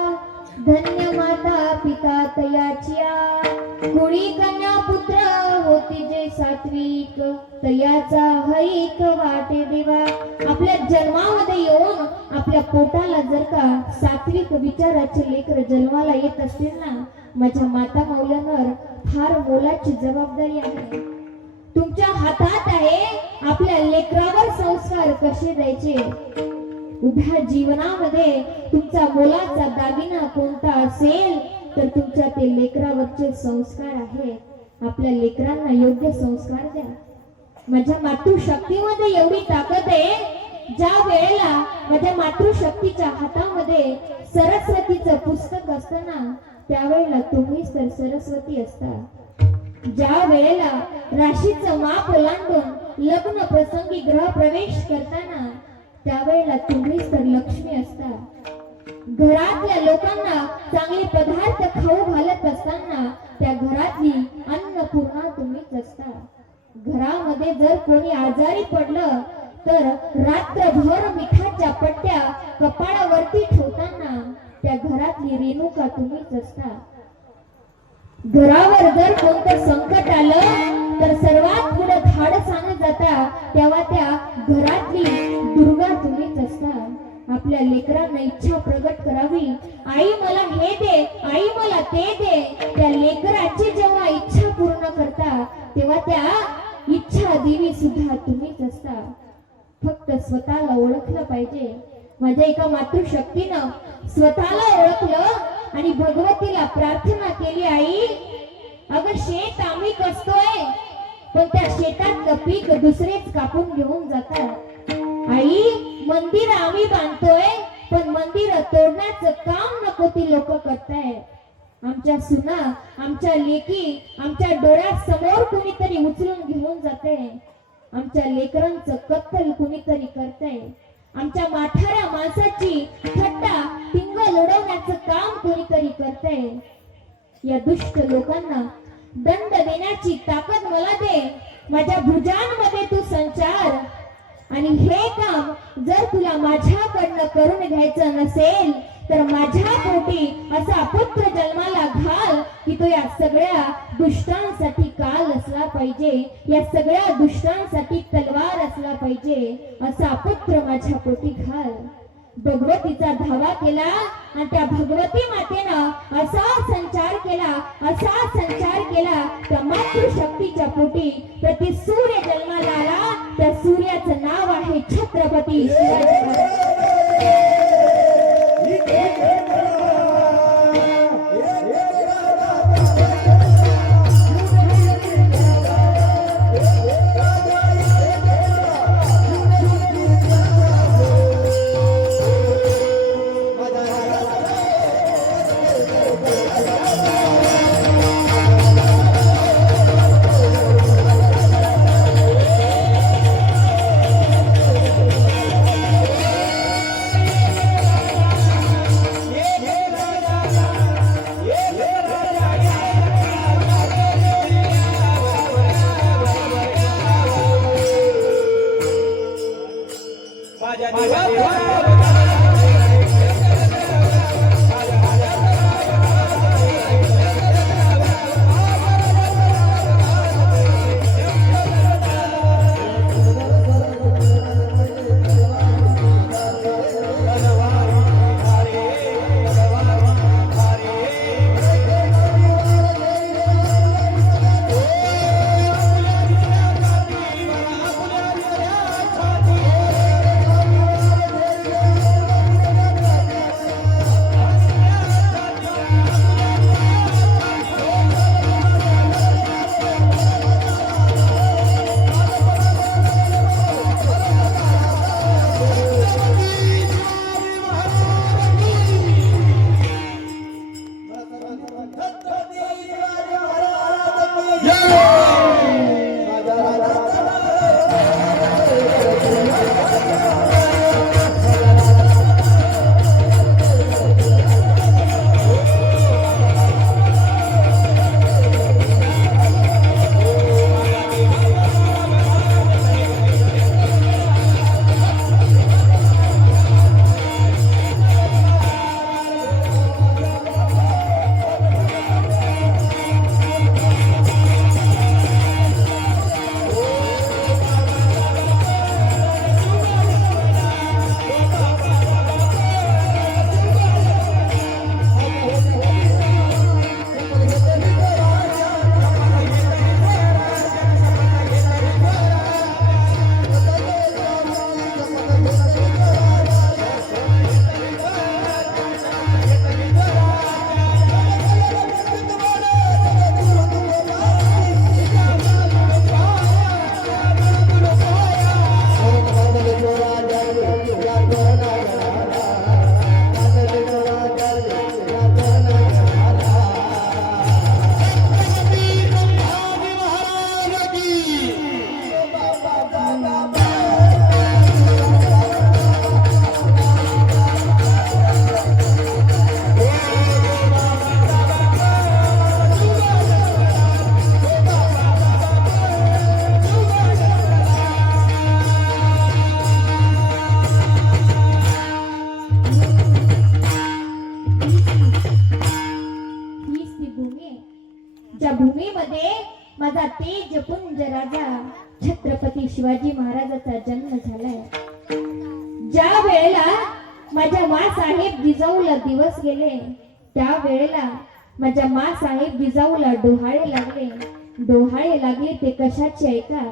धन्य माता पिता तयाचिया. कुळी कन्या पुत्र होती जे सात्विक, तयाचा हरिक वाटे देवा. आपल्या जन्मामध्ये येऊन आपल्या पोटाला जर का सात्विक विचाराचे लेकर जन्माला येत असतील ना, माझ्या माता माऊल्यांवर फार मोलाची जबाबदारी आहे. तुमच्या हातात आहे आपल्या लेकरावर संस्कार कसे द्यायचे. उभ्या जीवनामध्ये तुमचा मोलाचा दागिना कोणता असेल तर तुमच्या ते लेकरावरचे संस्कार आहेत. आपल्या लेकरांना योग्य संस्कार द्या. माझ्या मातृशक्तीमध्ये एवढी ताकद आहे, ज्या वेळेला माझ्या मातृशक्तीच्या हातामध्ये सरस्वतीचं पुस्तक असतं ना त्यावेळेला तुम्हीच तर सरस्वती असता. ज्या वेळेला राशीचं माप ओलांडून लग्न प्रसंगी ग्रह प्रवेश करताना त्यावेळेला तुम्हीच तर लक्ष्मी असता. घरातल्या लोकांना चांगले पदार्थ खाऊ घालत असताना त्या घरातली अन्नपूर्णा तुम्हीच असता. घरामध्ये जर कोणी आजारी पडलं तर रात्रभर मिठाच्या पट्ट्या कपाळावरती ठेवताना त्या घरातली रेणुका तुम्हीच असता. घरावर जर कोणतं संकट आलं तर सर्वात पुढे धाडसाने जाता तेव्हा त्या घरातली दुर्गा तुम्हीच असता. आपल्या लेकरांना इच्छा प्रगट करावी, आई मला हे दे, आई मला ते दे. त्या लेकराची जेव्हा इच्छा पूर्ण करता तेव्हा त्या इच्छा देवी सुद्धा तुम्हीच असता. फक्त स्वतःला ओळखलं पाहिजे. माझ्या एका मातृशक्तीनं स्वतःला ओळखलं आणि भगवतीला प्रार्थना केली, आई अगं शेत आम्ही कसतोय पण त्या शेतातलं पीक दुसरेच कापून घेऊन जातात. आई मंदिर आम्ही बांधतोय पण मंदिर तोडण्याचं काम नको ती लोक करतायत. आमच्या सुना आमच्या लेकी आमच्या डोळ्यासमोर कुणीतरी उचलून घेऊन जाते. आमच्या लेकरांचं कत्तल कुणीतरी करतंय. आमच्या माठाऱ्या माणसाची थट्टा टिंगल उडवण्याचं काम कोणीतरी करतंय. या दुष्ट लोकांना दंड देण्याची ताकद मला दे. माझ्या भुजांमध्ये तू संचार आणि हे काम जर तुला माझ्याकडनं करून घ्यायचं नसेल तर माझ्या पोटी असा पुत्र जन्माला घाल की तो या सगळ्या दुष्टांसाठी काल असला पाहिजे, या सगळ्या दुष्टांसाठी तलवार असला पाहिजे, असा पुत्र माझ्या पोटी घाल. भगवतीचा धावा केला आणि त्या भगवती मातेनं असा संचार केला त्या मातृशक्तीच्या पोटी प्रति सूर्य जन्माला आला. त्या सूर्याचं नाव आहे छत्रपती शिवाजी महाराज. भूमीमध्ये माझा तेजपुंज राजा छत्रपती शिवाजी महाराजांचा जन्म झालाय. ज्या वेळेला माझ्या माँसाहेब जिजाऊला दिवस गेले, त्या वेळेला माझ्या माँसाहेब जिजाऊला डोहाळे लागले ते कशाचे ऐका.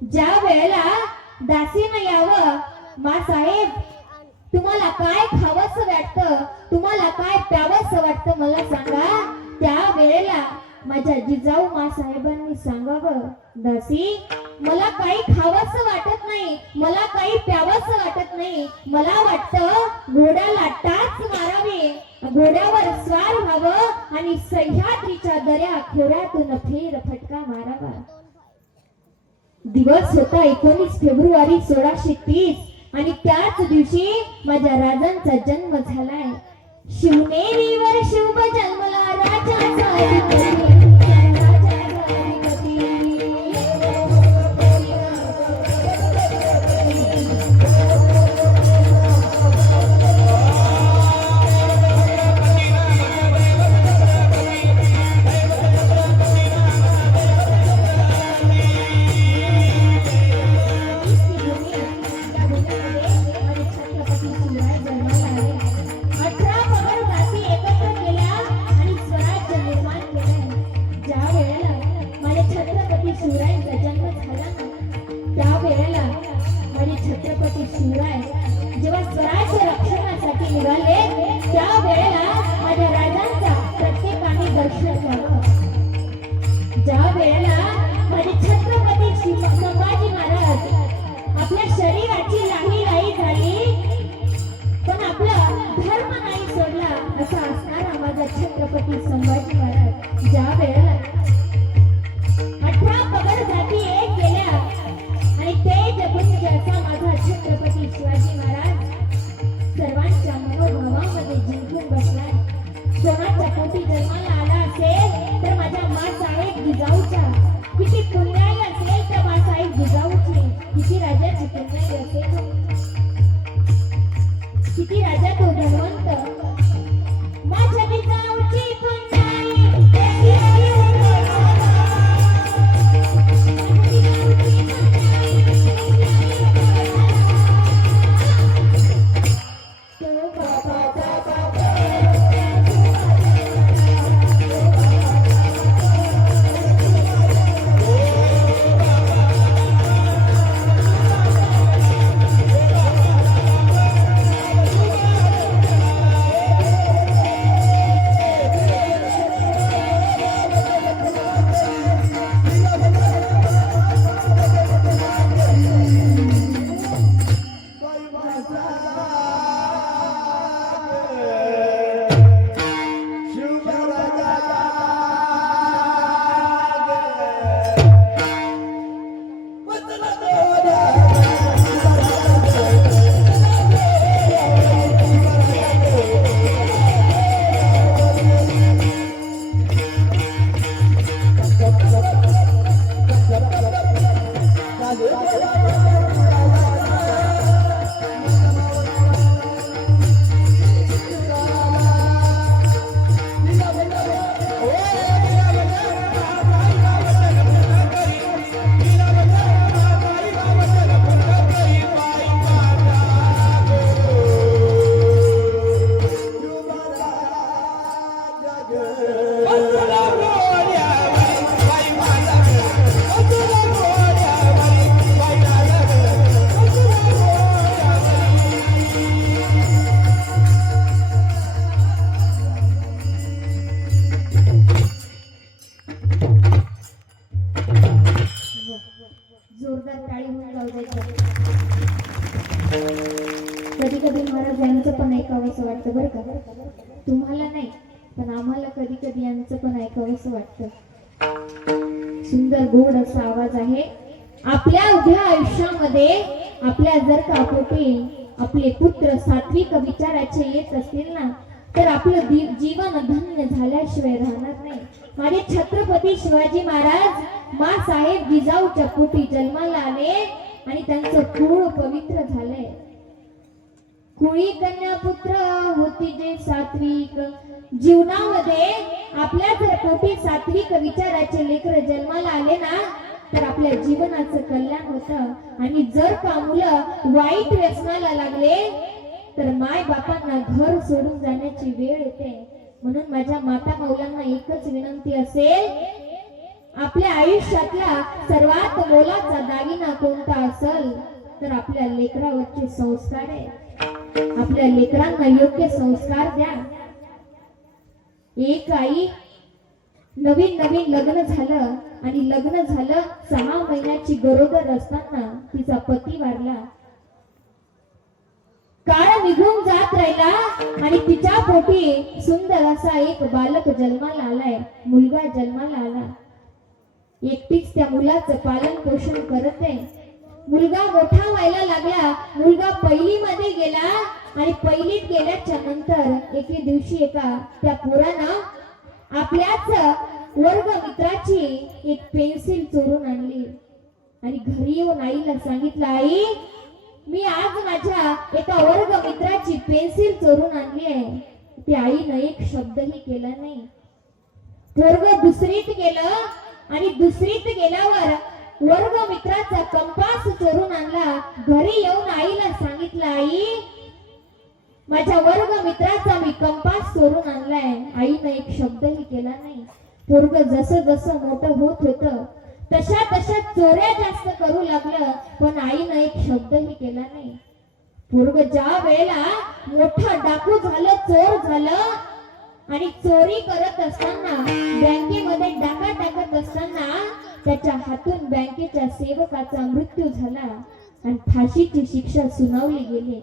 ज्या वेळेला दासीनं यावं, माँसाहेब तुम्हाला काय खावंसं वाटतं, तुम्हाला काय प्यावंसं वाटतं मला सांगा. त्या वेळेला माझ्या जिजाऊ माँसाहेबांनी सांगावं, दासी मला काही खावंसं वाटत नाही, मला काही प्यावंसं वाटत नाही, मला वाटतं घोड्याला टाच मारावी, घोड्यावर स्वार व्हावं आणि सह्याद्रीच्या दऱ्या खोऱ्यातून फेर फटका मारावा. दिवस होता 19 फेब्रुवारी 1630 आणि त्याच दिवशी माझ्या राजांचा जन्म झालाय. शिवनेरीवर शिव जन्मला राजाचा अधिपती. जेव्हा स्वराज्य रक्षणासाठी निघाले त्या वेळेला माझ्या राजांचा प्रत्येकाने दर्शन घ्यावं. ज्या वेळेला माझे छत्रपती संभाजी महाराज आपल्या शरीराची लाही झाली पण आपला धर्म नाही सोडला असा असणारा माझा छत्रपती संभाजी महाराज ज्या वेळेला 18 पगड जाती एक केल्या आणि तेज पुंज असा माझा छत्रपती शिवाजी महाराज सर्वांच्या मनोभावामध्ये जिंकून बसलाय. कोणाच्या पोटी जन्माला आला असेल तर माझ्या माँसाहेब जिजाऊच्या, किती पुण्याई असेल तर माँसाहेब जिजाऊची, किती राजाची पुण्याई असेल, किती राजा तो धन्वंत माझ्या जिजाऊची पुण्याई जोरदार टाळी होऊन जाऊ द्यायचं. कधी कधी महाराज यांचं पण ऐकावंसं वाटतं बरं का. तुम्हाला नाही पण आम्हाला कधी कधी यांचं पण ऐकावंसं वाटतं. सुंदर गोड असा आवाज आहे. आपल्या उभ्या आयुष्यामध्ये आपल्या जर का पोटी आपले पुत्र सात्विक विचाराचे येत असतील ना तर आपलं जीवन धन्य झाल्याशिवाय राहणार नाही. माझे छत्रपती शिवाजी महाराज माँसाहेब जिजाऊच्या पोटी जन्माला आले आणि त्यांचं कुळ पवित्र झालंय. कुळी कन्या पुत्र होती जे सात्विक. जीवनामध्ये आपल्या जर पोटी सात्विक विचाराचे लेकर जन्माला आले ना तर आपल्या जीवनाचं कल्याण होतं. आणि जर का मुलं वाईट व्यसनाला लागले तर माय बापांना घर सोडून जाण्याची वेळ येते. म्हणून माझ्या माता मौलांना एकच विनंती असेल, आपल्या आयुष्यातला सर्वात मोलाचा दागिना कोणता असेल तर आपल्या लेकरावरचे संस्कार आहे. आपल्या लेकरांना योग्य संस्कार द्या. एक आई नवीन लग्न झालं आणि लग्न झालं 6 महिन्याची गरोदर असताना तिचा पती वारला. काळ निघून जात राहिला आणि तिच्या पोटी सुंदर असा एक बालक जन्माला आलाय, मुलगा जन्माला आला. एकटीच त्या मुलाचं पालन पोषण करते. मुलगा मोठा व्हायला लागला. मुलगा पहिलीमध्ये गेला आणि पहिलीत गेल्याच्या नंतर एके दिवशी एका त्या पोरानं आपल्याच वर्ग मित्राची एक पेन्सिल चोरून आणली आणि घरी येऊन आईला सांगितलं, आई मी आज माझ्या एका वर्ग मित्राची पेन्सिल चोरून आणली आहे. ती आईनं एक शब्दही केला नाही. पोरग दुसरीत गेलं आणि दुसरीत गेल्यावर वर्ग मित्राचा कंपास चोरून आणला. घरी येऊन आईला सांगितलं, आई माझ्या वर्ग मित्राचा मी कंपास चोरून आणलाय. आईनं एक शब्दही केला नाही. पोरग जसं जसं मोठं होत होतं तशा चोऱ्या जास्त करू लागलं पण आईनं एक शब्दही केला नाही. पोरग ज्या वेळेला मोठा डाकू झालं, चोर झालं आणि चोरी करत असताना, बँकेमध्ये डाका टाकत असताना त्याच्या हातून बँकेच्या सेवकाचा मृत्यू झाला आणि फाशीची शिक्षा सुनावली गेली.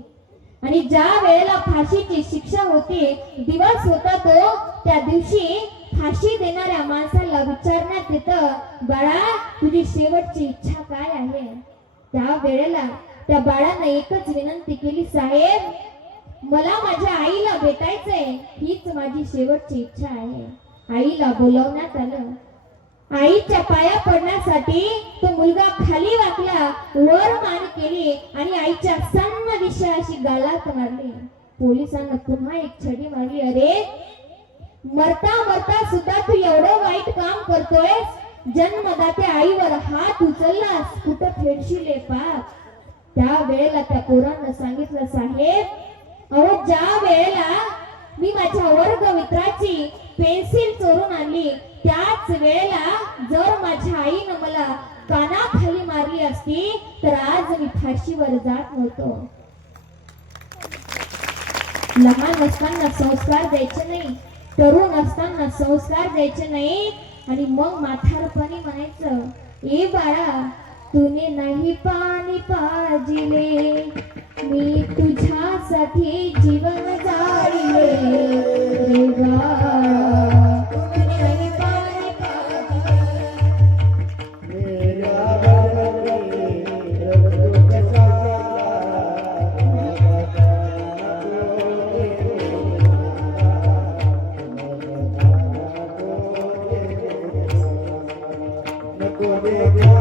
आणि ज्या वेळेला फाशीची शिक्षा होती, दिवस होता तो, त्या दिवशी फाशी देणाऱ्या माणसाला विचारण्यात येतं, बाळा तुझी शेवटची इच्छा काय आहे? त्या वेळेला त्या बाळानं एकच विनंती केली, साहेब मला माझ्या आईला भेटायचंय, हीच माझी शेवटची इच्छा आहे. आईला बोलावण्यात आलं. आईच्या पाया पडण्यासाठी तो मुलगा खाली वाकला, वर मान केली आणि आईच्या सन्न विषयाशी गालात मारली. पोलिसांना पुन्हा एक छडी मारली. अरे मरता मरता सुद्धा तू एवढं वाईट काम करतोयस, जन्मदात्या आईवर हात उचललास, कुठं फेडशील पाप? त्या वेळेला त्या पोरानं सांगितलं, साहेब अहो ज्या वेळेला मी माझ्या वर्ग मित्राची पेन्सिल चोरून आणली, त्याच वेळेला जर माझ्या आईनं मला कानाखाली मारली असती तर आज मी फाशीवर जात नव्हतो. लहान असताना संस्कार द्यायचे नाही, तरुण असताना संस्कार द्यायचे नाही आणि मग म्हातारपणी म्हणायचं, ए बाळा तूने नाही पाणी पाजिले, मी तुझ्यासाठी जीवन जाळले. रे बाळा तूने नाही पाणी पाजिले. मेरा बरदे रब कसा नको देखा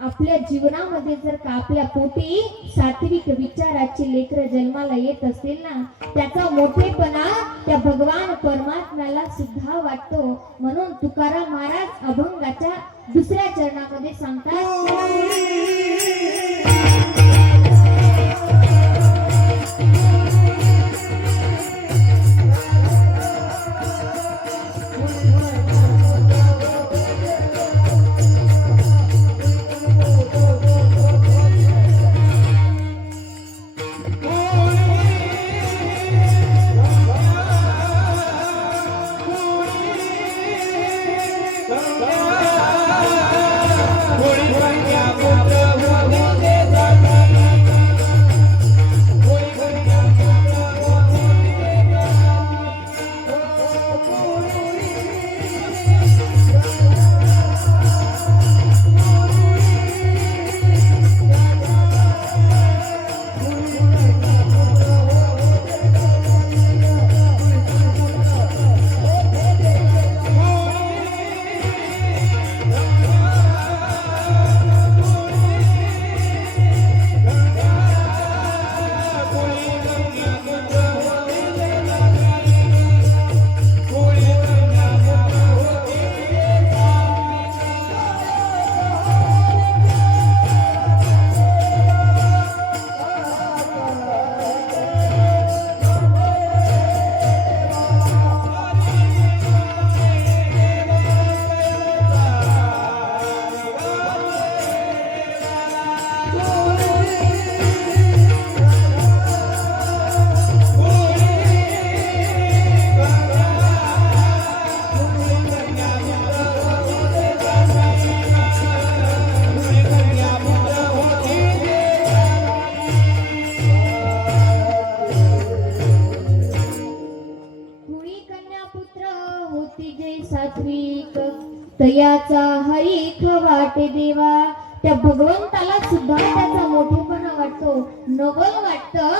आपल्या जीवनामध्ये जर का आपल्या पोटी सात्विक विचाराची लेकरं जन्माला येत असतील ना, त्याचा मोठेपणा त्या भगवान परमात्म्याला सुद्धा वाटतो. म्हणून तुकाराम महाराज अभंगाच्या दुसऱ्या चरणामध्ये सांगतात, सात्विक तयाचा हरीख वाटे देवा. त्या भगवंताला सुद्धा त्याचा मोठेपणा वाटतो. नवल वाटतं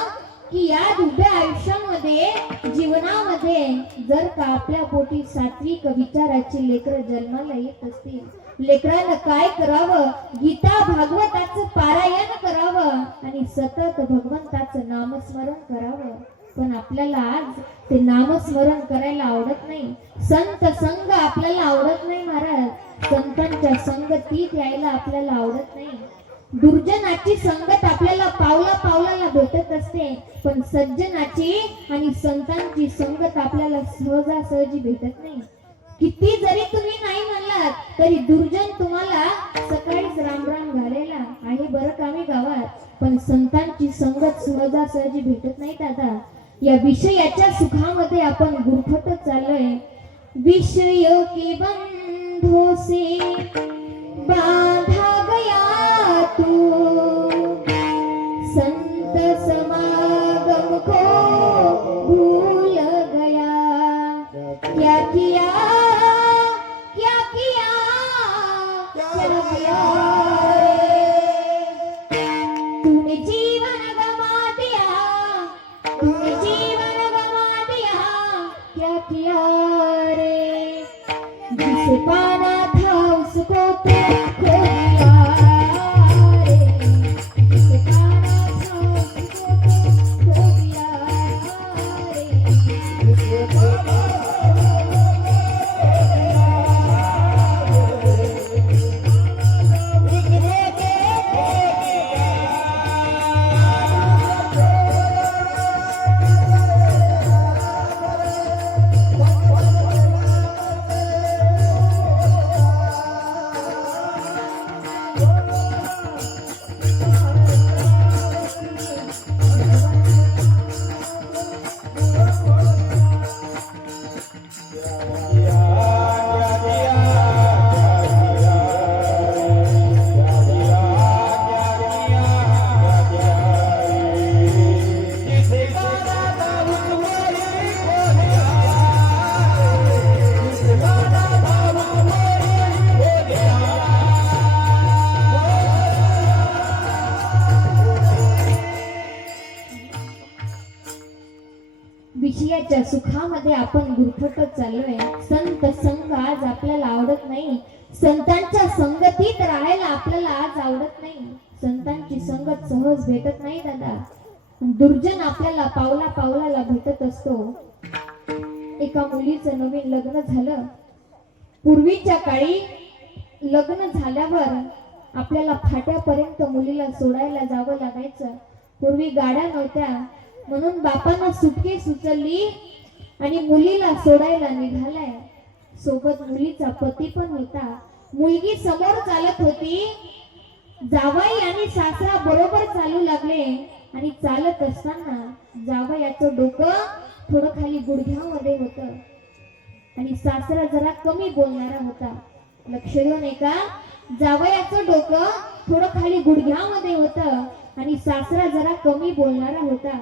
की या उभ्या आयुष्यामध्ये जीवनामध्ये जर का आपल्या पोटी सात्विक विचाराची लेकरं जन्माला येत असतील, लेकरानं काय करावं, गीता भागवताचं पारायण करावं आणि सतत भगवंताचं नामस्मरण करावं. पण आपल्याला आज ते नामस्मरण करायला आवडत नाही. संत संग आपल्याला आवडत नाही महाराज. संतांच्या संगतीत यायला आपल्याला आवडत नाही. दुर्जनाची संगत आपल्याला पावला पावलाला भेटत असते, पण सज्जनाची आणि संतांची संगत आपल्याला सहजासहजी भेटत नाही. किती जरी तुम्ही नाही म्हणलात तरी दुर्जन तुम्हाला सकाळीच रामराम घालायला आहे बरं कामी गावात, पण संतांची संगत सहजासहजी भेटत नाही दादा. या विषयाच्या सुखामध्ये आपण गुरफटत चाललोय. विषयों के बंधों से बांधा गया तू, संत समागम को भूल गया. क्या किया क्या किया क्या किया तूने जीवन गवा दिया, तूने जीवन गवा दिया. क्या किया रे, जिसे पाना था उसको तो खो दिया रे, जिसे पाना था उसको तो खो दिया रे. विषयाच्या सुखामध्ये आपण गुरफटत चाललोय. संत संग आज आपल्याला आवडत नाही. संतांच्या संगतीत राहायला आपल्याला आज आवडत नाही. संतांची संगत सहज भेटत नाही दादा. दुर्जन आपल्याला पावला पावलाला भेटत असतो. एका मुलीचं नवीन लग्न झालं. पूर्वीच्या काळी लग्न झाल्यावर आपल्याला फाट्यापर्यंत मुलीला सोडायला जावं लागायचं. पूर्वी गाड्या नव्हत्या, म्हणून बापानं सुटकेस उचलली आणि मुलीला सोडायला निघालाय. सोबत मुलीचा पती पण होता. मुलगी समोर चालत होती. जावई आणि सासरा बरोबर चालू लागले आणि चालत असताना जावयाचं डोकं थोडं खाली गुडघ्यामध्ये होतं आणि सासरा जरा कमी बोलणारा होता. लक्ष देऊन ऐका. जावयाचं डोकं थोडं खाली गुडघ्यामध्ये होतं आणि सासरा जरा कमी बोलणारा होता.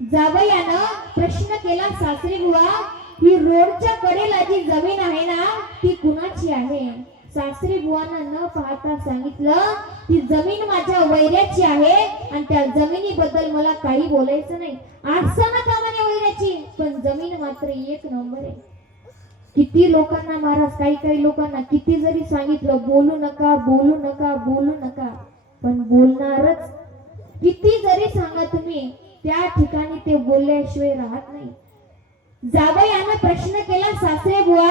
जावयानं प्रश्न केला, सासरी बुवा, ही रोडच्या कडेला जी जमीन आहे ना ती कुणाची आहे? सासरी बुवानं न पाहता सांगितलं, ती जमीन माझ्या वैऱ्याची आहे आणि त्या जमिनीबद्दल मला काही बोलायचं नाही. असं नका म्हणे वैऱ्याची, पण जमीन मात्र एक नंबर आहे. किती लोकांना महाराज, काही लोकांना किती जरी सांगितलं बोलू नका बोलू नका बोलू नका, पण बोलणारच. किती जरी सांगा तुम्ही, त्या ठिकाणी ते बोलल्याशिवाय राहत नाही. जावयानं प्रश्न केला, सासरे बुवा,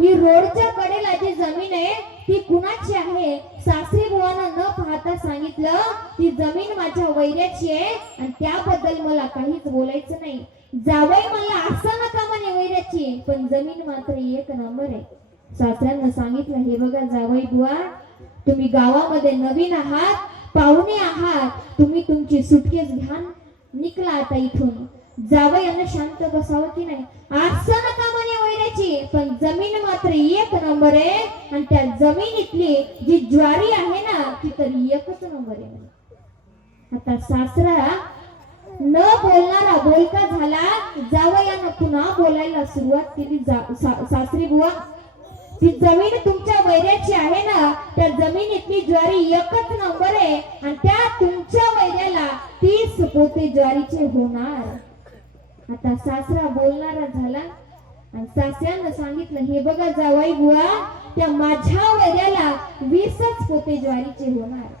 ही रोडच्या कडेला जी जमीन आहे ती कुणाची आहे? सासरे बुवानं न पाहता सांगितलं, ती जमीन माझ्या वैऱ्याची आहे आणि त्याबद्दल मला काहीच बोलायचं नाही. जावई मला असं नका म्हणे वैऱ्याची, पण जमीन मात्र एक नंबर आहे. सासऱ्यांना सांगितलं, हे बघा जावई बुवा, तुम्ही गावामध्ये नवीन आहात, पाहुणे आहात, तुम्ही तुमची सुटकेस घ्या, निघला आता इथून. जावयानं शांत बसावं की नाही? असं नका म्हणे वैऱ्याची, पण जमीन मात्र एक नंबर आहे आणि त्या जमिनीतली जी ज्वारी आहे ना ती तर एकच नंबर आहे. आता सासरा न बोलणारा बोलका झाला. जावयानं पुन्हा बोलायला सुरुवात केली, सासरी बुवा, ती जमीन तुमच्या वैऱ्याची आहे ना, त्या जमिनीतली ज्वारी एकच नंबर आहे आणि त्या तुमच्या वैऱ्याला 30 पोते ज्वारीचे होणार. आता सासरा बोलणारा झाला आणि सासऱ्यानं सांगितलं, हे बघा जावाई बुवा, त्या माझ्या वैऱ्याला 20च पोते ज्वारीचे होणार.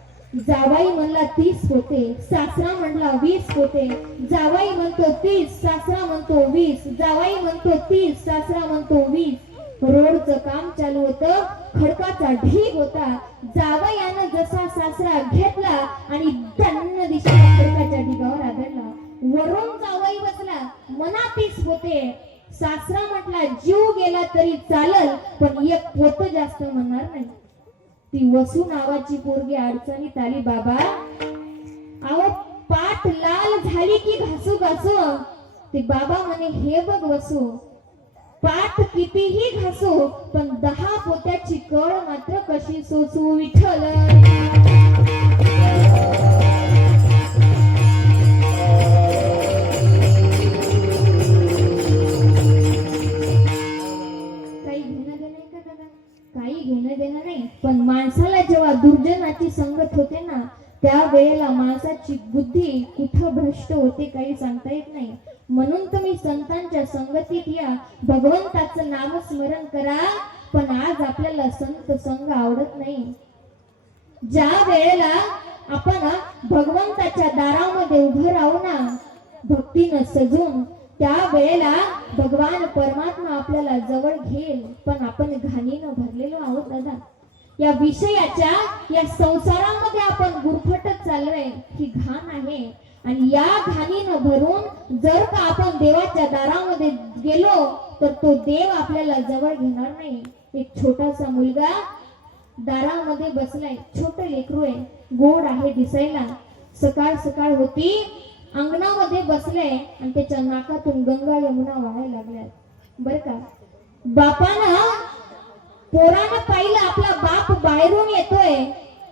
जावाई म्हणला 30 पोते, सासरा म्हणला 20 पोते. जावाई म्हणतो 30, सासरा म्हणतो 20. जावाई म्हणतो 30, सासरा म्हणतो 20. रोडचं काम चालू होतं, खडकाचा ढीग होता. जावयानं जसा सासरा घेतला आणि धन्न दिशेला खडकाच्या ढिगावर आदळला. वरून जावई बसला, मना 30 पोते. सासरा म्हटला, जीव गेला तरी चालल, पण एक पोत जास्त म्हणणार नाही. ती वसू नावाची पोरगी अडचणीत आली. बाबा अहो, पाठ लाल झाली की घासू घासू. ते बाबा म्हणे, हे बघ वसू, पाठ कितीही घासू, पण 10 पोत्याची कळ मात्र कशी सोसू. विठ्ठल काही घेणं देणं आहे का दादा? काही घेणं देणं नाही, पण माणसाला जेव्हा दुर्जनाची संगत होते ना, त्या वेळेला माणसाची बुद्धी कुठं भ्रष्ट होते काही सांगता येत नाही. म्हणून तुम्ही संतांच्या संगतीत या, भगवंताचं नामस्मरण करा. पण आज आपल्याला संत संग आवडत नाही. ज्या वेळेला आपण भगवंताच्या दारामध्ये उभं राहू ना भक्तीनं सजून, त्या वेळेला भगवान परमात्मा आपल्याला जवळ घेईल. पण आपण घाणीनं भरलेलो आहोत दादा. या विषयाच्या या संसारामध्ये आपण गुरफटत चाललोय, ही घाण आहे. आणि या घाणीनं भरून जर का आपण देवाच्या दारामध्ये गेलो तर तो देव आपल्याला जवळ घेणार नाही. एक छोटासा मुलगा दारामध्ये बसलाय, छोट लेकरू आहे, गोड आहे दिसायला. सकाळ सकाळ होती, अंगणामध्ये बसलाय आणि त्याच्या नाकातून गंगा यमुना वाहायला लागल्या. बर का, बापानं पोरानं पाहिलं आपला बाप बाहेरून येतोय.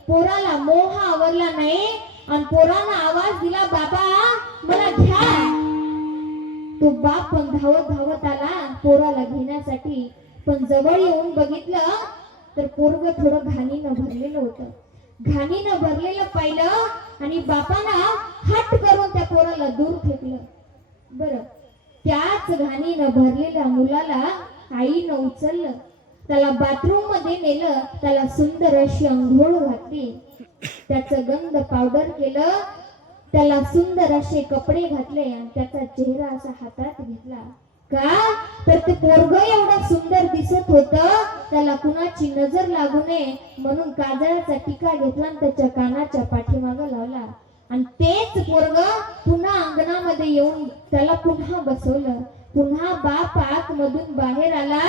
पोराला मोह आवरला नाही आणि पोरानं आवाज दिला, बाबा मला घ्या. तो बाप पण धावत धावत आला पोराला घेण्यासाठी. पण जवळ येऊन बघितलं तर पोरग थोडं घाणीनं भरलेलं होतं. घाणीनं भरलेलं पाहिलं आणि बापानं हट करून त्या पोराला दूर फेकलं. बरं, त्याच घाणीनं भरलेल्या मुलाला आईनं उचललं, त्याला बाथरूम मध्ये नेलं, त्याला सुंदर अशी अंघोळ घातली, त्याचं गंध पावडर केलं, त्याला सुंदर असे कपडे घातले आणि त्याचा चेहरा असा हातात घेतला. का तर ते पोरग एवढं सुंदर दिसत होतं, त्याला कुणाची नजर लागू नये म्हणून काजळाचा टिका घेतला आणि त्याच्या कानाच्या पाठीमागं लावला. आणि तेच पोरग पुन्हा अंगणामध्ये येऊन त्याला पुन्हा बसवलं. पुन्हा बाप आतमधून बाहेर आला,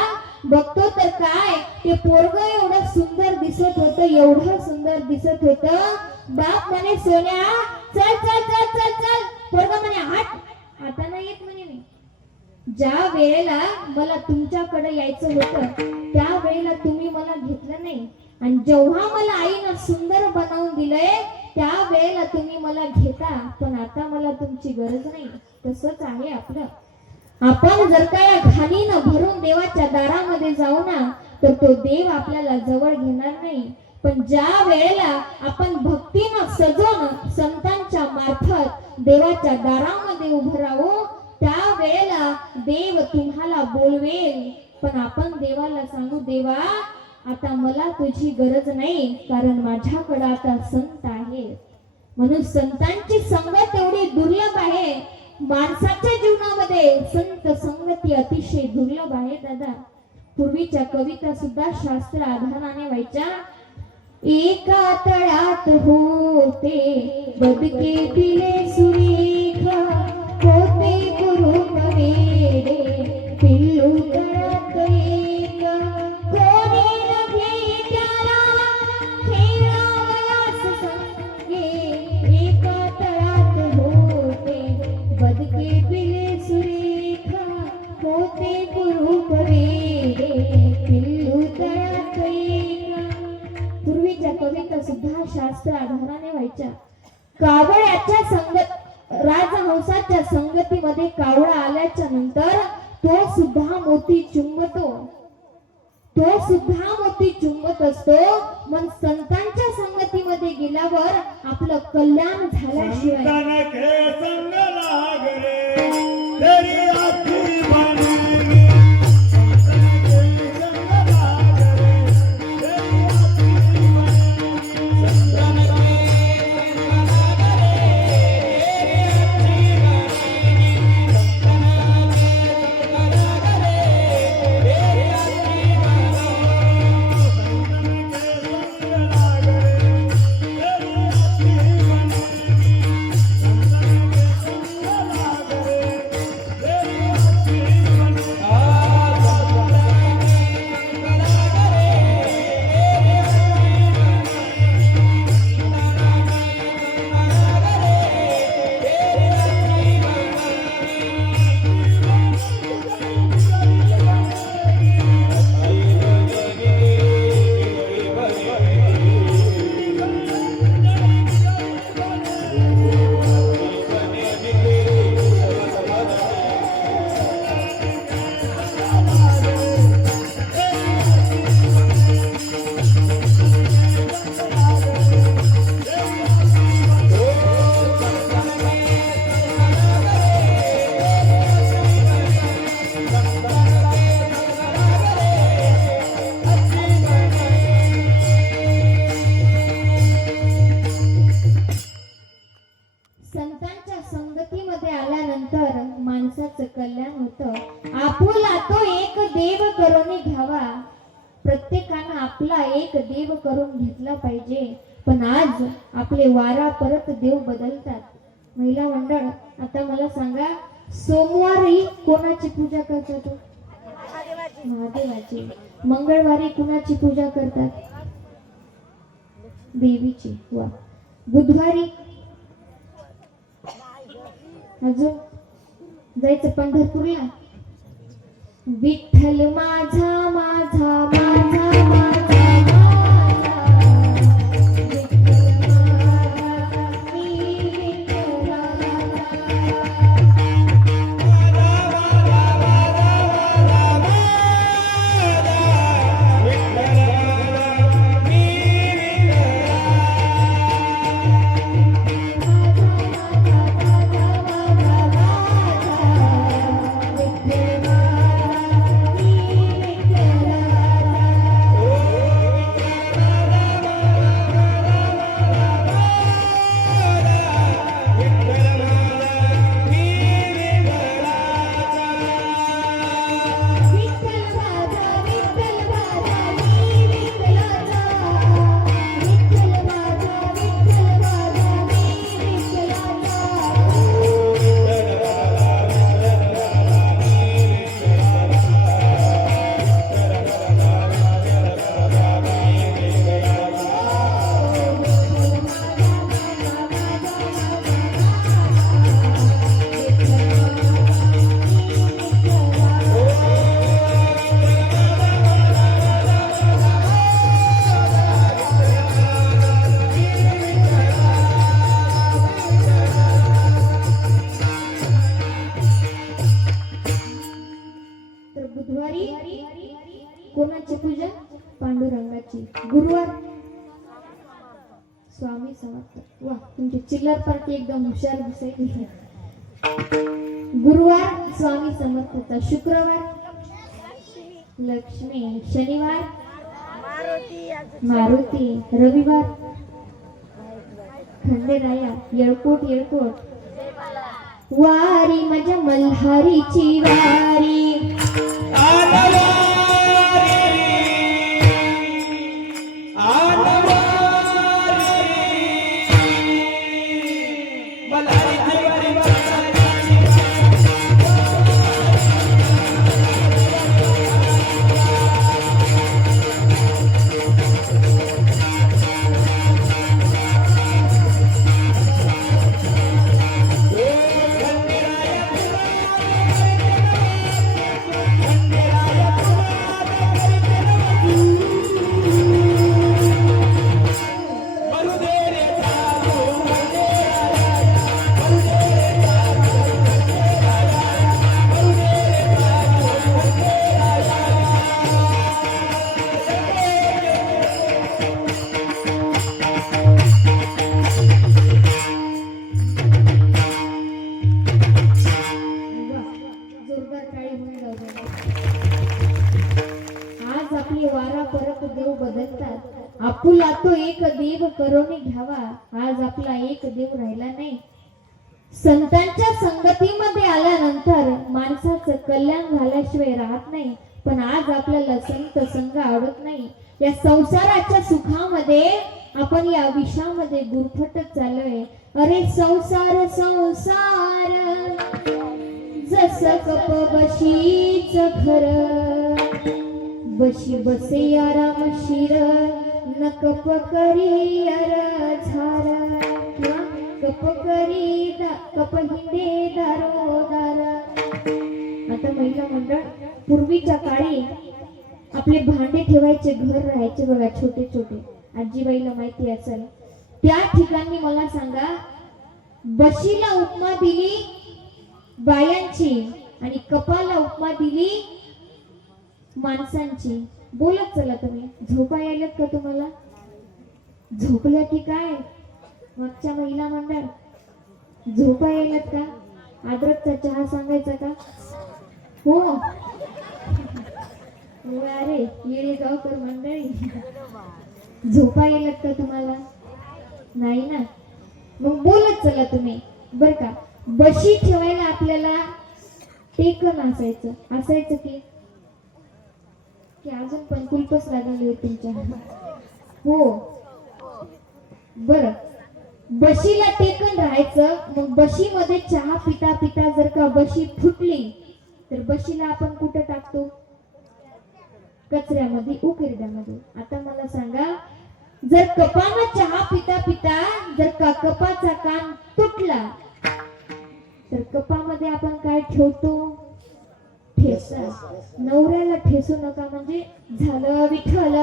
बघतो तर काय, ते पोरग एवढं सुंदर दिसत होतं, एवढं सुंदर दिसत होतं. बाप म्हणे, सोन्या चल चल चल चल चल. पोरग म्हणे, हट, आता नाही येत म्हणे मी. ज्या वेळेला मला तुमच्याकडे यायचं होतं त्या वेळेला तुम्ही मला घेतलं नाही, आणि जेव्हा मला आईनं सुंदर बनवून दिलंय त्या वेळेला तुम्ही मला घेता, पण आता मला तुमची गरज नाही. तसंच आहे आपलं. आपण जर का या घाणीनं भरून देवाच्या दारामध्ये जाऊ ना तर तो देव आपल्याला जवळ घेणार नाही. पण ज्या वेळेला आपण भक्तीनं सजून संतांच्या मार्फत देवाच्या दारामध्ये उभं राहू त्या वेळेला देव तुम्हाला बोलवेल. पण आपण देवाला सांगू, देवा आता मला तुझी गरज नाही, कारण माझ्याकडे आता संत आहे. म्हणून संतांची संगत एवढी दुर्लभ आहे. माणसाच्या जीवनामध्ये संत संगती अतिशय दुर्लभ आहे दादा. पूर्वीच्या कविता सुद्धा शास्त्र आधाराने व्हायच्या. एका तळ्यात होते बदके पिले सुरेख, होते कुरूप वेडे पिल्लू तळ्यात एक, कोणी नव्हे त्याला खेळावयास संगे. एका तळ्यात होते बदके पिले सुरेख, होते कुरूप वेडे पिल्लू तळ्यात एक. पूर्वीच्या कविता सुद्धा शास्त्र आधाराने व्हायच्या. कावळ्याच्या संगत राजहंसाच्या संगतीमध्ये कावळा आल्याच्या नंतर तो सुद्धा मोती चुंबतो, तो सुद्धा मोती चुंबत असतो. मग संतांच्या संगतीमध्ये गेल्यावर आपलं कल्याण झाल्याशिवाय प्रत्येकानं आपला एक देव करून घेतला पाहिजे. पण आज आपले वारा परत देव बदलतात. महिला मंडळ, आता मला सांगा, सोमवारी कोणाची पूजा करतात? महादेवाची. मंगळवारी कुणाची पूजा करतात? देवीची. वा. बुधवारी अजून जायचं पंढरपूरला. विठ्ठल माझा माझा माझा माझा कोणाची पूजा? पांडुरंगाची. गुरुवार स्वामी समर्थ. वा, तुमची चिल्लर पार्टी एकदम हुशार दिसायली. गुरुवार स्वामी समर्थचा. शुक्रवार लक्ष्मी. शनिवार मारुती. रविवार खंडेराया. येळकोट येळकोट. वारी माझ्या मल्हारीची वारी. आपुला तो एक देव करून घ्यावा. आज आपला एक देव राहिला नाही. संतांच्या संगतीमध्ये आल्यानंतर माणसाचं कल्याण झाल्याशिवाय राहत नाही. पण आज आपल्याला संत संग आवडत नाही. या संसाराच्या सुखामध्ये आपण या विषामध्ये गुरफटत चाललोय. अरे संसार संसार जसं कप बशीच घर. बशी बसे आराम शिर न कप करी अर झार. कप करी कप हिंदे दारोदार. आता महिला मंडळ, पूर्वीच्या काळी आपले भांडे ठेवायचे घर राहायचे बघा, छोटे छोटे. आजीबाईला माहिती असेल. त्या ठिकाणी मला सांगा, बशीला उपमा दिली बायांची आणि कपाला उपमा दिली माणसांची. बोलत चला तुम्ही. झोपा यायला का तुम्हाला? झोपल्या की काय मागच्या महिला मंडळ? झोपा यायलात का? अद्रकचा चहा सांगायचा का? हो. अरे येळेगावकर मंडळी, झोपा यायलात का तुम्हाला? नाही ना. मग बोलत चला तुम्ही बर का. बशी ठेवायला आपल्याला टेकन असायचं की की अजून पण कुलपच लागली होती तुमच्या? हो बर. बशीला टेकन राहायचं. मग बशीमध्ये चहा पिता पिता जर का बशी फुटली तर बशीला आपण कुठं टाकतो? कचऱ्यामध्ये, उकिरड्यामध्ये. आता मला सांगा, जर कपानं चहा पिता पिता जर का कपाचा कान तुटला तर कपामध्ये आपण काय ठेवतो? ठेचा. नवऱ्याला ठेसू नका म्हणजे झालं विठ्ठल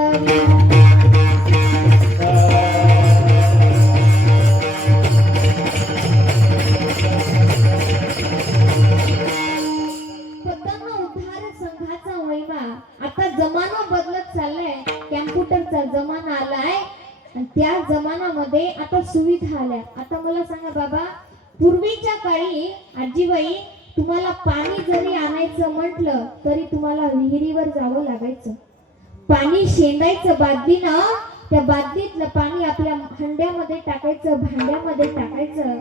उद्धार संघाचा महिमा. आता जमाना बदलत चाललाय, कॅम्प्युटरचा जमाना आलाय आणि त्या जमान्यामध्ये आता सुविधा आल्या. आता मला सांगा बाबा, पूर्वीच्या काळी आजीबाई तुम्हाला पाणी जरी आणायचं म्हटलं तरी तुम्हाला विहिरीवर जावं लागायचं. पाणी शेंदायचं बादलीनं, त्या बादलीतलं पाणी आपल्या हंड्यामध्ये टाकायचं, भांड्यामध्ये टाकायचं,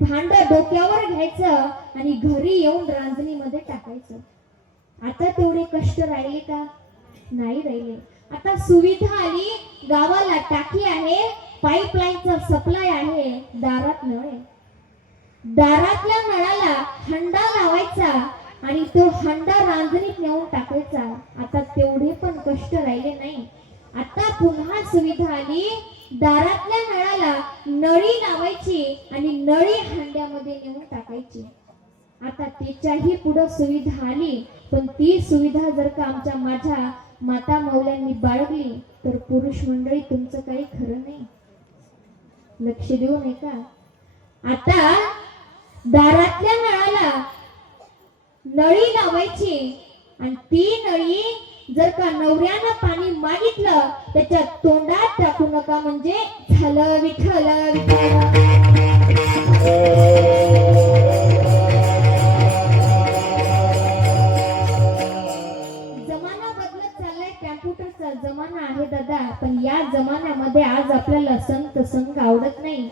भांड डोक्यावर घ्यायचं आणि घरी येऊन रांजणीमध्ये टाकायचं. आता तेवढे कष्ट राहिले का? नाही राहिले. आता सुविधा आली, गावाला टाकी आहे, पाईपलाईनचा सप्लाय आहे, दारात नळ आहे. दारातल्या नळाला हंडा लावायचा आणि तो हंडा रांजणीत नेऊन टाकायचा. आता तेवढे पण कष्ट राहिले नाही. आता पुन्हा सुविधा आली, दारातल्या नळाला नळी लावायची आणि नळी हंड्यामध्ये नेऊन टाकायची. आता त्याच्याही पुढे सुविधा आली, पण ती सुविधा जर का आमच्या माझ्या माता मौल्यांनी बाळगली तर पुरुष मंडळी तुमचं काही खरं नाही. लक्ष देऊ नये का? आता दारातल्या नळाला नळी लावायची आणि ती नळी जर का नवऱ्यानं पाणी मागितलं त्याच्या तोंडात टाकू नका म्हणजे झालं विठ्ठल विठ्ठल. जमाना बदलत चाललाय, कॅम्प्युटरचा जमाना आहे दादा. पण या जमान्यामध्ये आज आपल्याला संत संग आवडत नाही,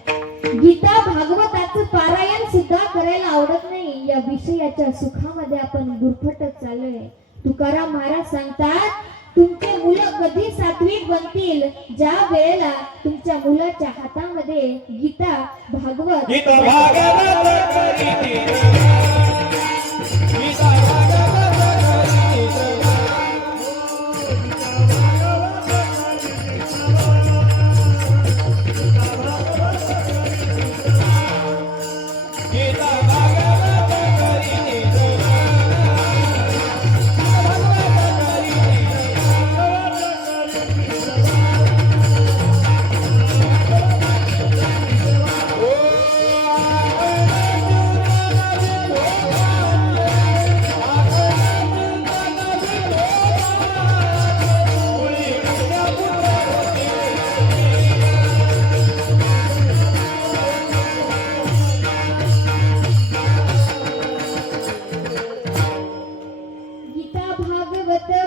गीता भागवताचं पारायण सुद्धा करायला आवडत नाही. या विषयाच्या सुखामध्ये आपण गुरफटत चाललोय. तुकाराम महाराज सांगतात, तुमचे मुलं कधी सात्विक बनतील? ज्या वेळेला तुमच्या मुलाच्या हातामध्ये गीता भागवत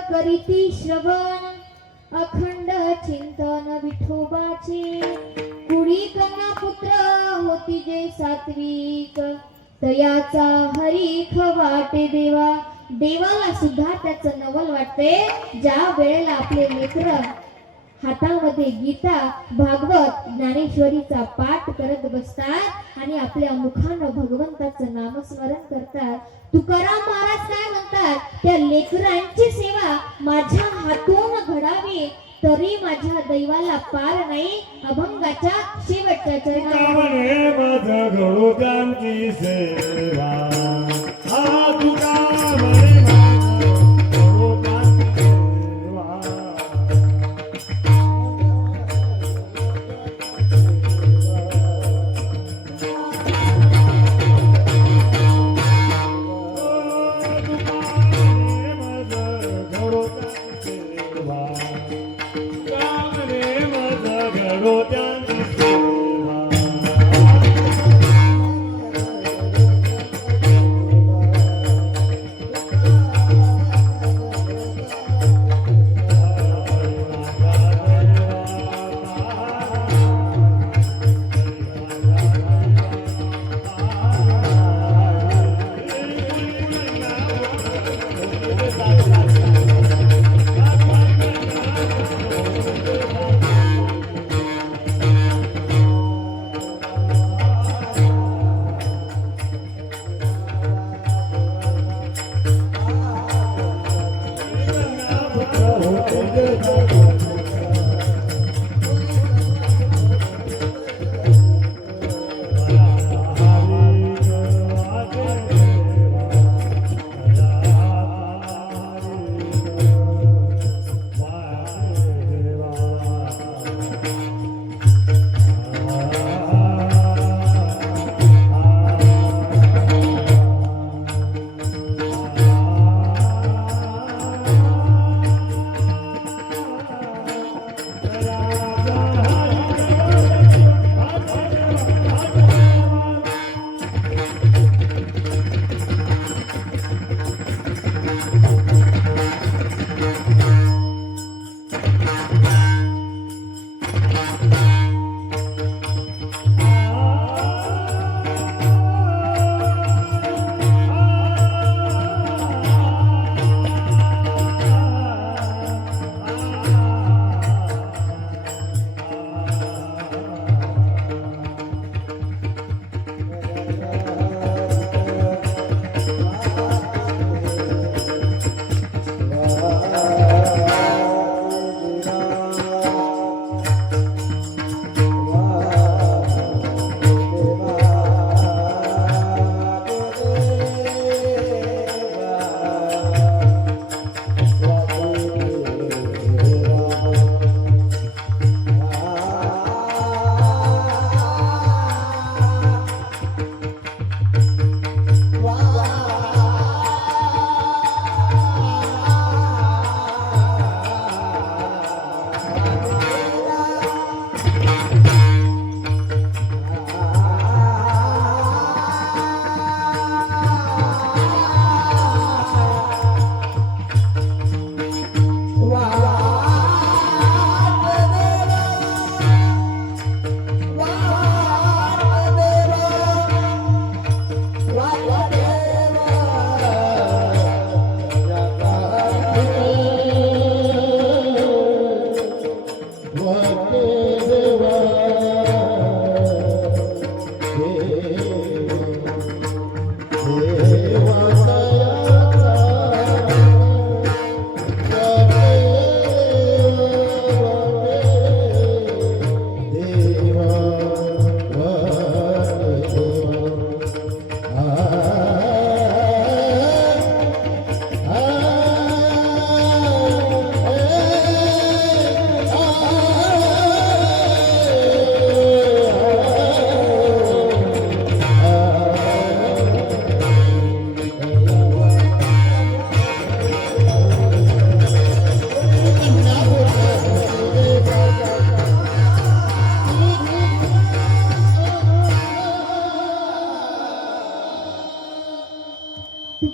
करीती श्रवण, अखंड चिंतन विठोबाचे. कुडी कन्या पुत्र होती जे सात्विक, तयाचा हरीख वाटे देवा. देवाला सुद्धा त्याचं नवल वाटते ज्या वेळेला आपले लेकर हातामध्ये गीता भागवत ज्ञानेश्वरीचा पाठ करत बसतात आणि आपल्या मुखानं भगवंताचं नामस्मरण करतात. तुकाराम महाराज काय म्हणतात, त्या लेकरांची सेवा माझ्या हातून घडावी तरी माझ्या दैवाला पार नाही. अभंगाच्या शेवटच्या चरणामध्ये माझं घडो त्यांची सेवा.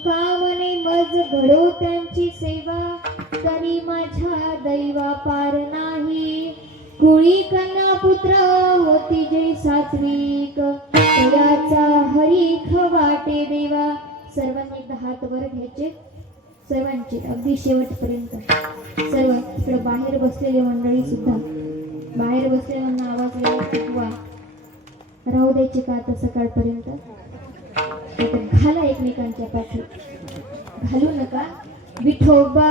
मुकामने मज घडो त्यांची सेवा तरी माझ्या दैवा पार नाही कुळी कन्या पुत्र होती जे सात्विक त्याचा हरीख वाटे देवा. सर्वांनी एकदा हात वर घ्यायचे, सर्वांचे अगदी शेवटपर्यंत. सर्व इकडे बाहेर बसलेले मंडळी सुद्धा, बाहेर बसलेल्यांना आवाज येवा राहू द्यायचे का आता सकाळपर्यंत. आता घाला एकमेकांच्या पाठी, घालू नका. विठोबा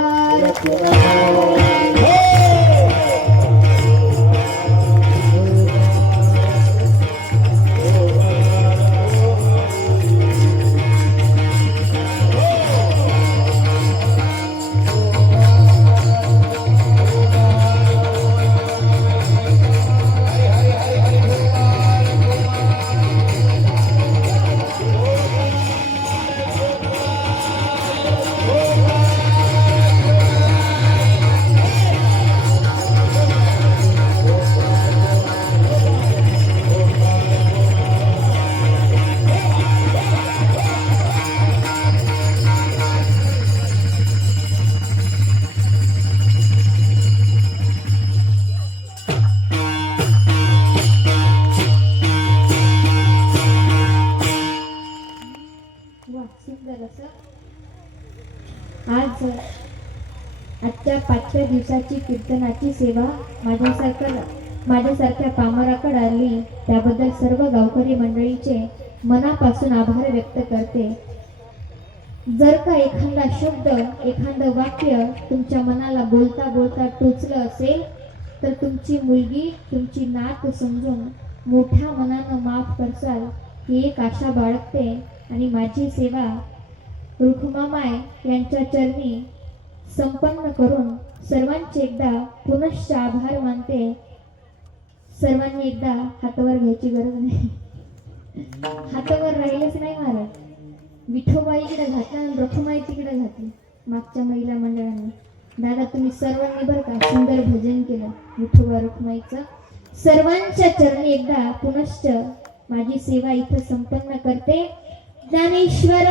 वा, सुंदर असं. आजच्या 5व्या दिवसाची कीर्तनाची सेवा माझ्यासारख्या पामराकडे आली त्याबद्दल सर्व गावकरी मंडळीचे मनापासून आभार व्यक्त करते. जर का एखादा शब्द एखादं वाक्य तुमच्या मनाला बोलता बोलता टोचलं असेल तर तुमची मुलगी तुमची नात समजून मोठ्या मनानं माफ करसाल ही एक आशा बाळगते आणि माझी सेवा रुखमामाय यांच्या चरणी संपन्न करून सर्वांचे एकदा पुनश्च आभार मानते. सर्वांनी एकदा हातावर घ्यायची गरज नाही, हातावर राहिलेच नाही महाराज. विठोबाई इकडे घातला आणि रुखमाई तिकडे घातली मागच्या महिला मंडळांनी. दादा तुम्ही सर्वांनी बरं का सुंदर भजन केलं विठोबा रुखमाईचं. सर्वांच्या चरणी एकदा पुनश्च माझी सेवा इथं संपन्न करते. ज्ञानेश्वर